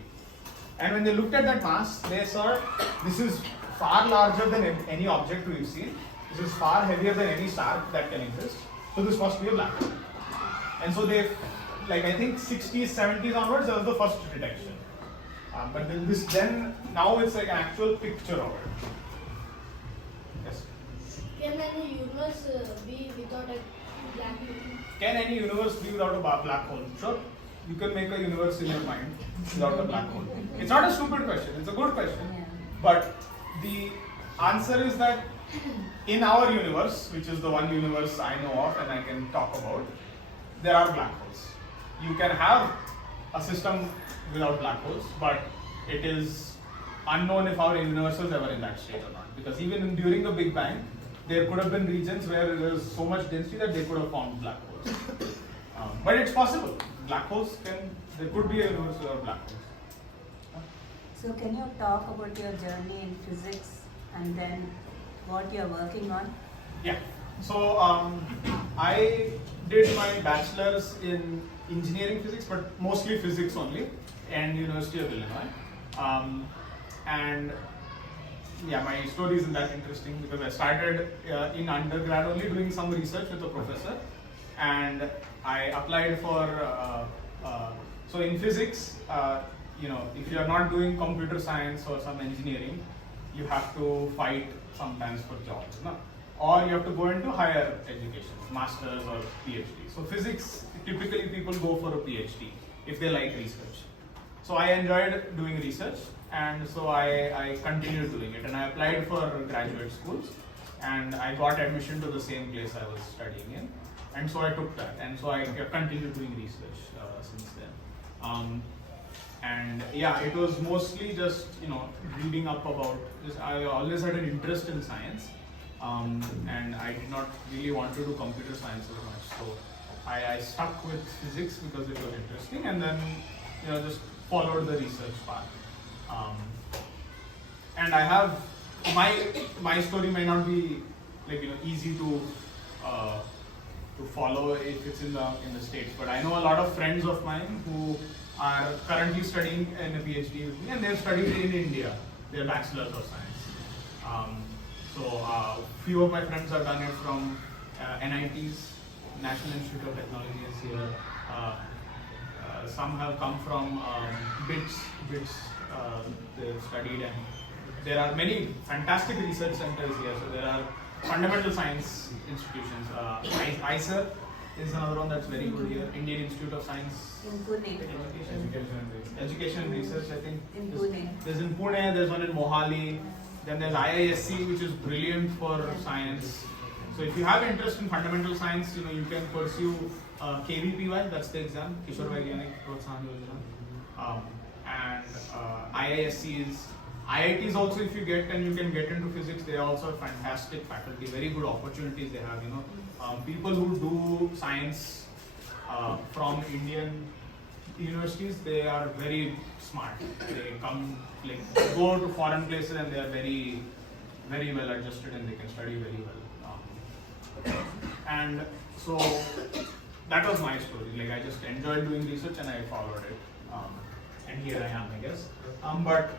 And when they looked at that mass, they saw this is far larger than any object we've seen. This is far heavier than any star that can exist. So this must be a black hole. And so they, like I think 60s, 70s onwards, that was the first detection. But then now it's like an actual picture of it. Yes? Can any universe be without a black hole? Can any universe be without a black hole? Sure. You can make a universe in your mind without a black hole. It's not a stupid question, it's a good question. But the answer is that in our universe, which is the one universe I know of and I can talk about, there are black holes. You can have a system without black holes, but it is unknown if our universe was ever in that state or not. Because even during the Big Bang, there could have been regions where there was so much density that they could have formed black holes. But it's possible. Black holes there could be a universe without black holes. So can you talk about your journey in physics and then what you're working on? Yeah. So I did my bachelor's in engineering physics, but mostly physics only, and University of Illinois. And yeah, my story isn't that interesting because I started in undergrad only doing some research with a professor, and I applied for so in physics, if you are not doing computer science or some engineering, you have to fight sometimes for jobs. No? or you have to go into higher education, masters or PhD. So physics, typically people go for a PhD if they like research. So I enjoyed doing research, and so I continued doing it, and I applied for graduate schools, and I got admission to the same place I was studying in, and so I took that, and so I continued doing research since then. And yeah, it was mostly just reading up about this. I always had an interest in science, and I did not really want to do computer science as much. So I stuck with physics because it was interesting, and then just followed the research path. And I have my story may not be easy to follow if it's in the States, but I know a lot of friends of mine who are currently studying in a PhD with me, and they've studied in India, their bachelor's of science. So few of my friends have done it from NITs, National Institute of Technology is here. Some have come from BITS, they've studied, and there are many fantastic research centers here. So there are fundamental science institutions. ISER is another one that's very good here. Indian Institute of Science. In Pune. Education and Research, I think. In Pune. There's in Pune, there's one in Mohali. Then there's IISc, which is brilliant for science. So if you have interest in fundamental science, you can pursue KVPY, that's the exam, Kishore Vaigyanik Protsahan Yojana. And IISc is, IITs also, if you get and you can get into physics, they are also a fantastic faculty, very good opportunities they have. People who do science from Indian universities, they are very smart. They go to foreign places and they are very, very well adjusted, and they can study very well. And so that was my story. I just enjoyed doing research and I followed it. And here I am, I guess. But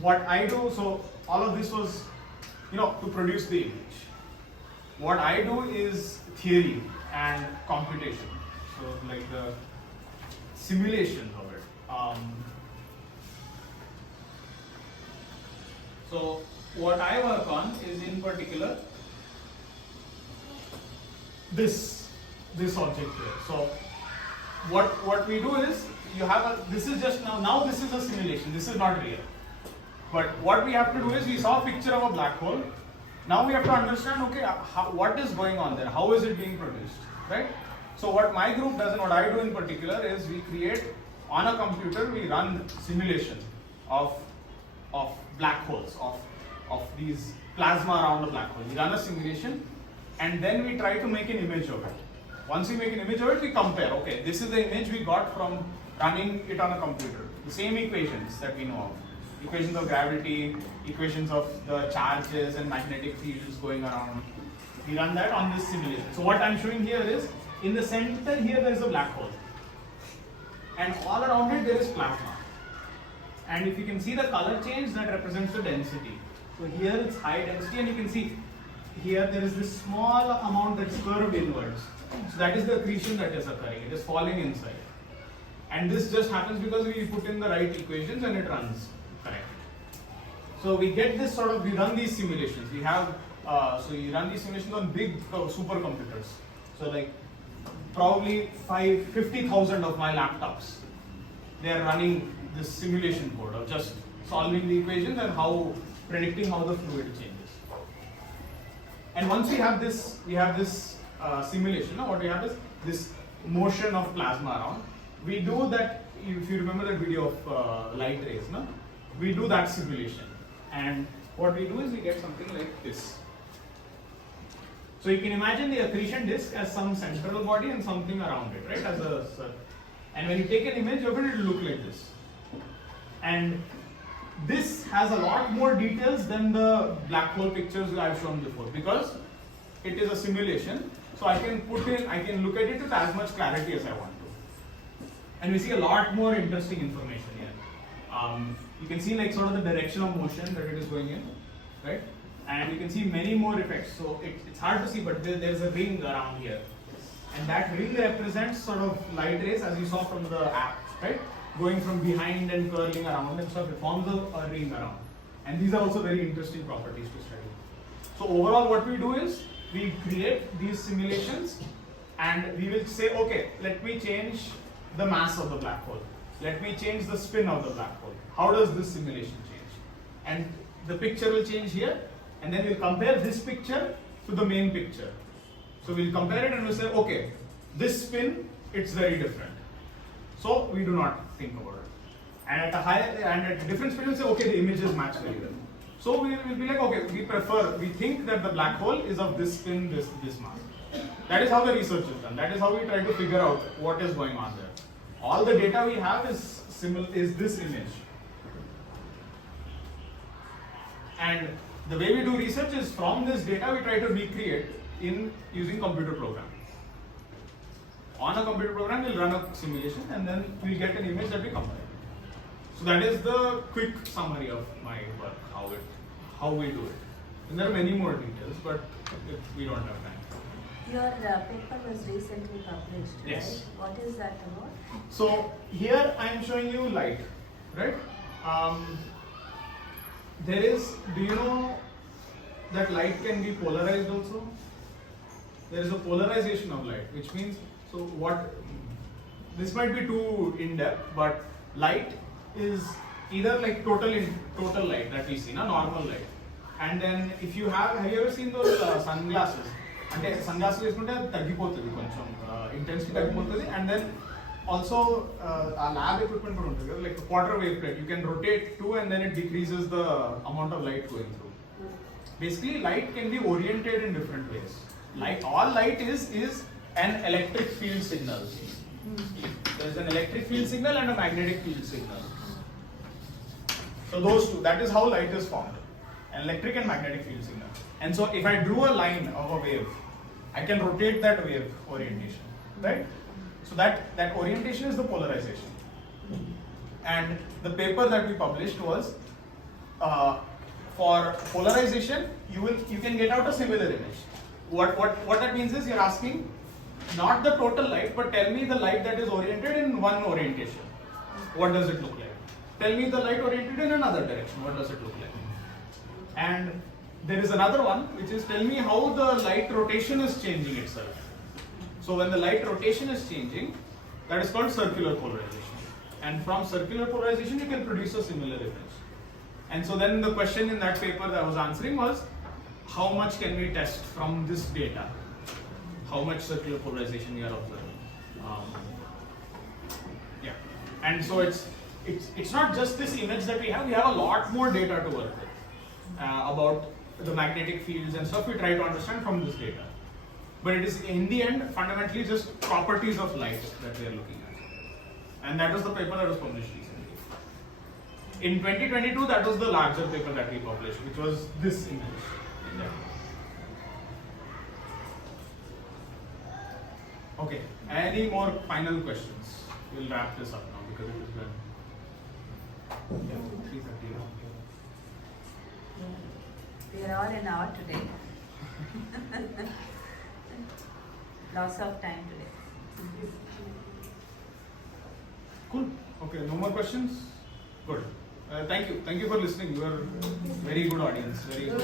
what I do, so all of this was, to produce the image. What I do is theory and computation. So the simulations of it. So what I work on is in particular this object here. So what we do is this is just now this is a simulation, this is not real. But what we have to do is we saw a picture of a black hole. Now we have to understand, what is going on there? How is it being produced, right? So what my group does and what I do in particular is we create on a computer, we run simulation of black holes, of these plasma around a black hole. We run a simulation and then we try to make an image of it. Once we make an image of it, we compare. Okay, this is the image we got from running it on a computer. The same equations that we know of. Equations of gravity, equations of the charges and magnetic fields going around. We run that on this simulation. So what I'm showing here is, in the center here there is a black hole. And all around it there is plasma. And if you can see the color change, that represents the density. So here it's high density, and you can see here there is this small amount that's curved inwards. So that is the accretion that is occurring. It is falling inside. And this just happens because we put in the right equations and it runs correct. So we get this we run these simulations. We have, so you run these simulations on big supercomputers. So probably 50,000 of my laptops, they are running this simulation code of just solving the equations and predicting how the fluid changes. And once we have this simulation, what we have is this motion of plasma around. We do that, if you remember that video of light rays, we do that simulation. And what we do is we get something like this. So you can imagine the accretion disk as some central body and something around it, right? And when you take an image of it, it will look like this. And this has a lot more details than the black hole pictures I've shown before, because it is a simulation. So I can look at it with as much clarity as I want to. And we see a lot more interesting information here. You can see sort of the direction of motion that it is going in, right? And you can see many more effects. So it's hard to see, but there's a ring around here. And that ring represents sort of light rays, as you saw from the app, right? Going from behind and curling around and stuff, it forms a ring around. And these are also very interesting properties to study. So overall what we do is, we create these simulations and we will say, okay, let me change the mass of the black hole. Let me change the spin of the black hole. How does this simulation change? And the picture will change here, and then we'll compare this picture to the main picture. So we'll compare it and we'll say, okay, this spin, it's very different. So we do not think about it. And at a higher and at a different spin, we'll say, okay, the images match very well. So we will be like, okay, we think that the black hole is of this spin, this mass. That is how the research is done. That is how we try to figure out what is going on there. All the data we have is this image. And the way we do research is, from this data we try to recreate in using computer program. On a computer program we'll run a simulation and then we'll get an image that we compare. So that is the quick summary of my work, how we do it. And there are many more details, but we don't have time. Your paper was recently published, right? Yes. What is that about? So here I am showing you light, right? Do you know that light can be polarized also? There is a polarization of light, which means, this might be too in-depth, but light is either like total light that we see, normal light. And then if you have you ever seen those sunglasses? అంటే sunglasses వేసుకుంటే అది తగ్గిపోతుంది, కొంచెం intensity తగ్గిపోతుంది. And then also uh lab equipment కూడా ఉంటుంది కదా, like quarter wave plate, you can rotate to and then it decreases the amount of light going through. Basically, light can be oriented in different ways. All light is an electric field signal. There is an electric field signal and a magnetic field signal. So those two, that is how light is formed, an electric and magnetic field signal. And so if I drew a line of a wave, I can rotate that wave orientation, right? So that orientation is the polarization. And the paper that we published was for polarization, you can get out a similar image. What that means is, you're asking not the total light, but tell me the light that is oriented in one orientation. What does it look like? Tell me the light oriented in another direction. What does it look like? And there is another one, which is, tell me how the light rotation is changing itself. So when the light rotation is changing, that is called circular polarization. And from circular polarization, you can produce a similar image. And so then the question in that paper that I was answering was, how much can we test from this data? How much circular polarization we are observing? And so it's not just this image that we have a lot more data to work with about the magnetic fields and stuff we try to understand from this data. But it is in the end fundamentally just properties of light that we are looking at. And that was the paper that was published recently. In 2022, that was the larger paper that we published, which was this image. Okay, any more final questions? We'll wrap this up now because it is done. Yeah, 3:30 now. We are all an hour today. Loss of time today. Cool. Okay, no more questions? Good. Thank you for listening. You are very good audience. Very good.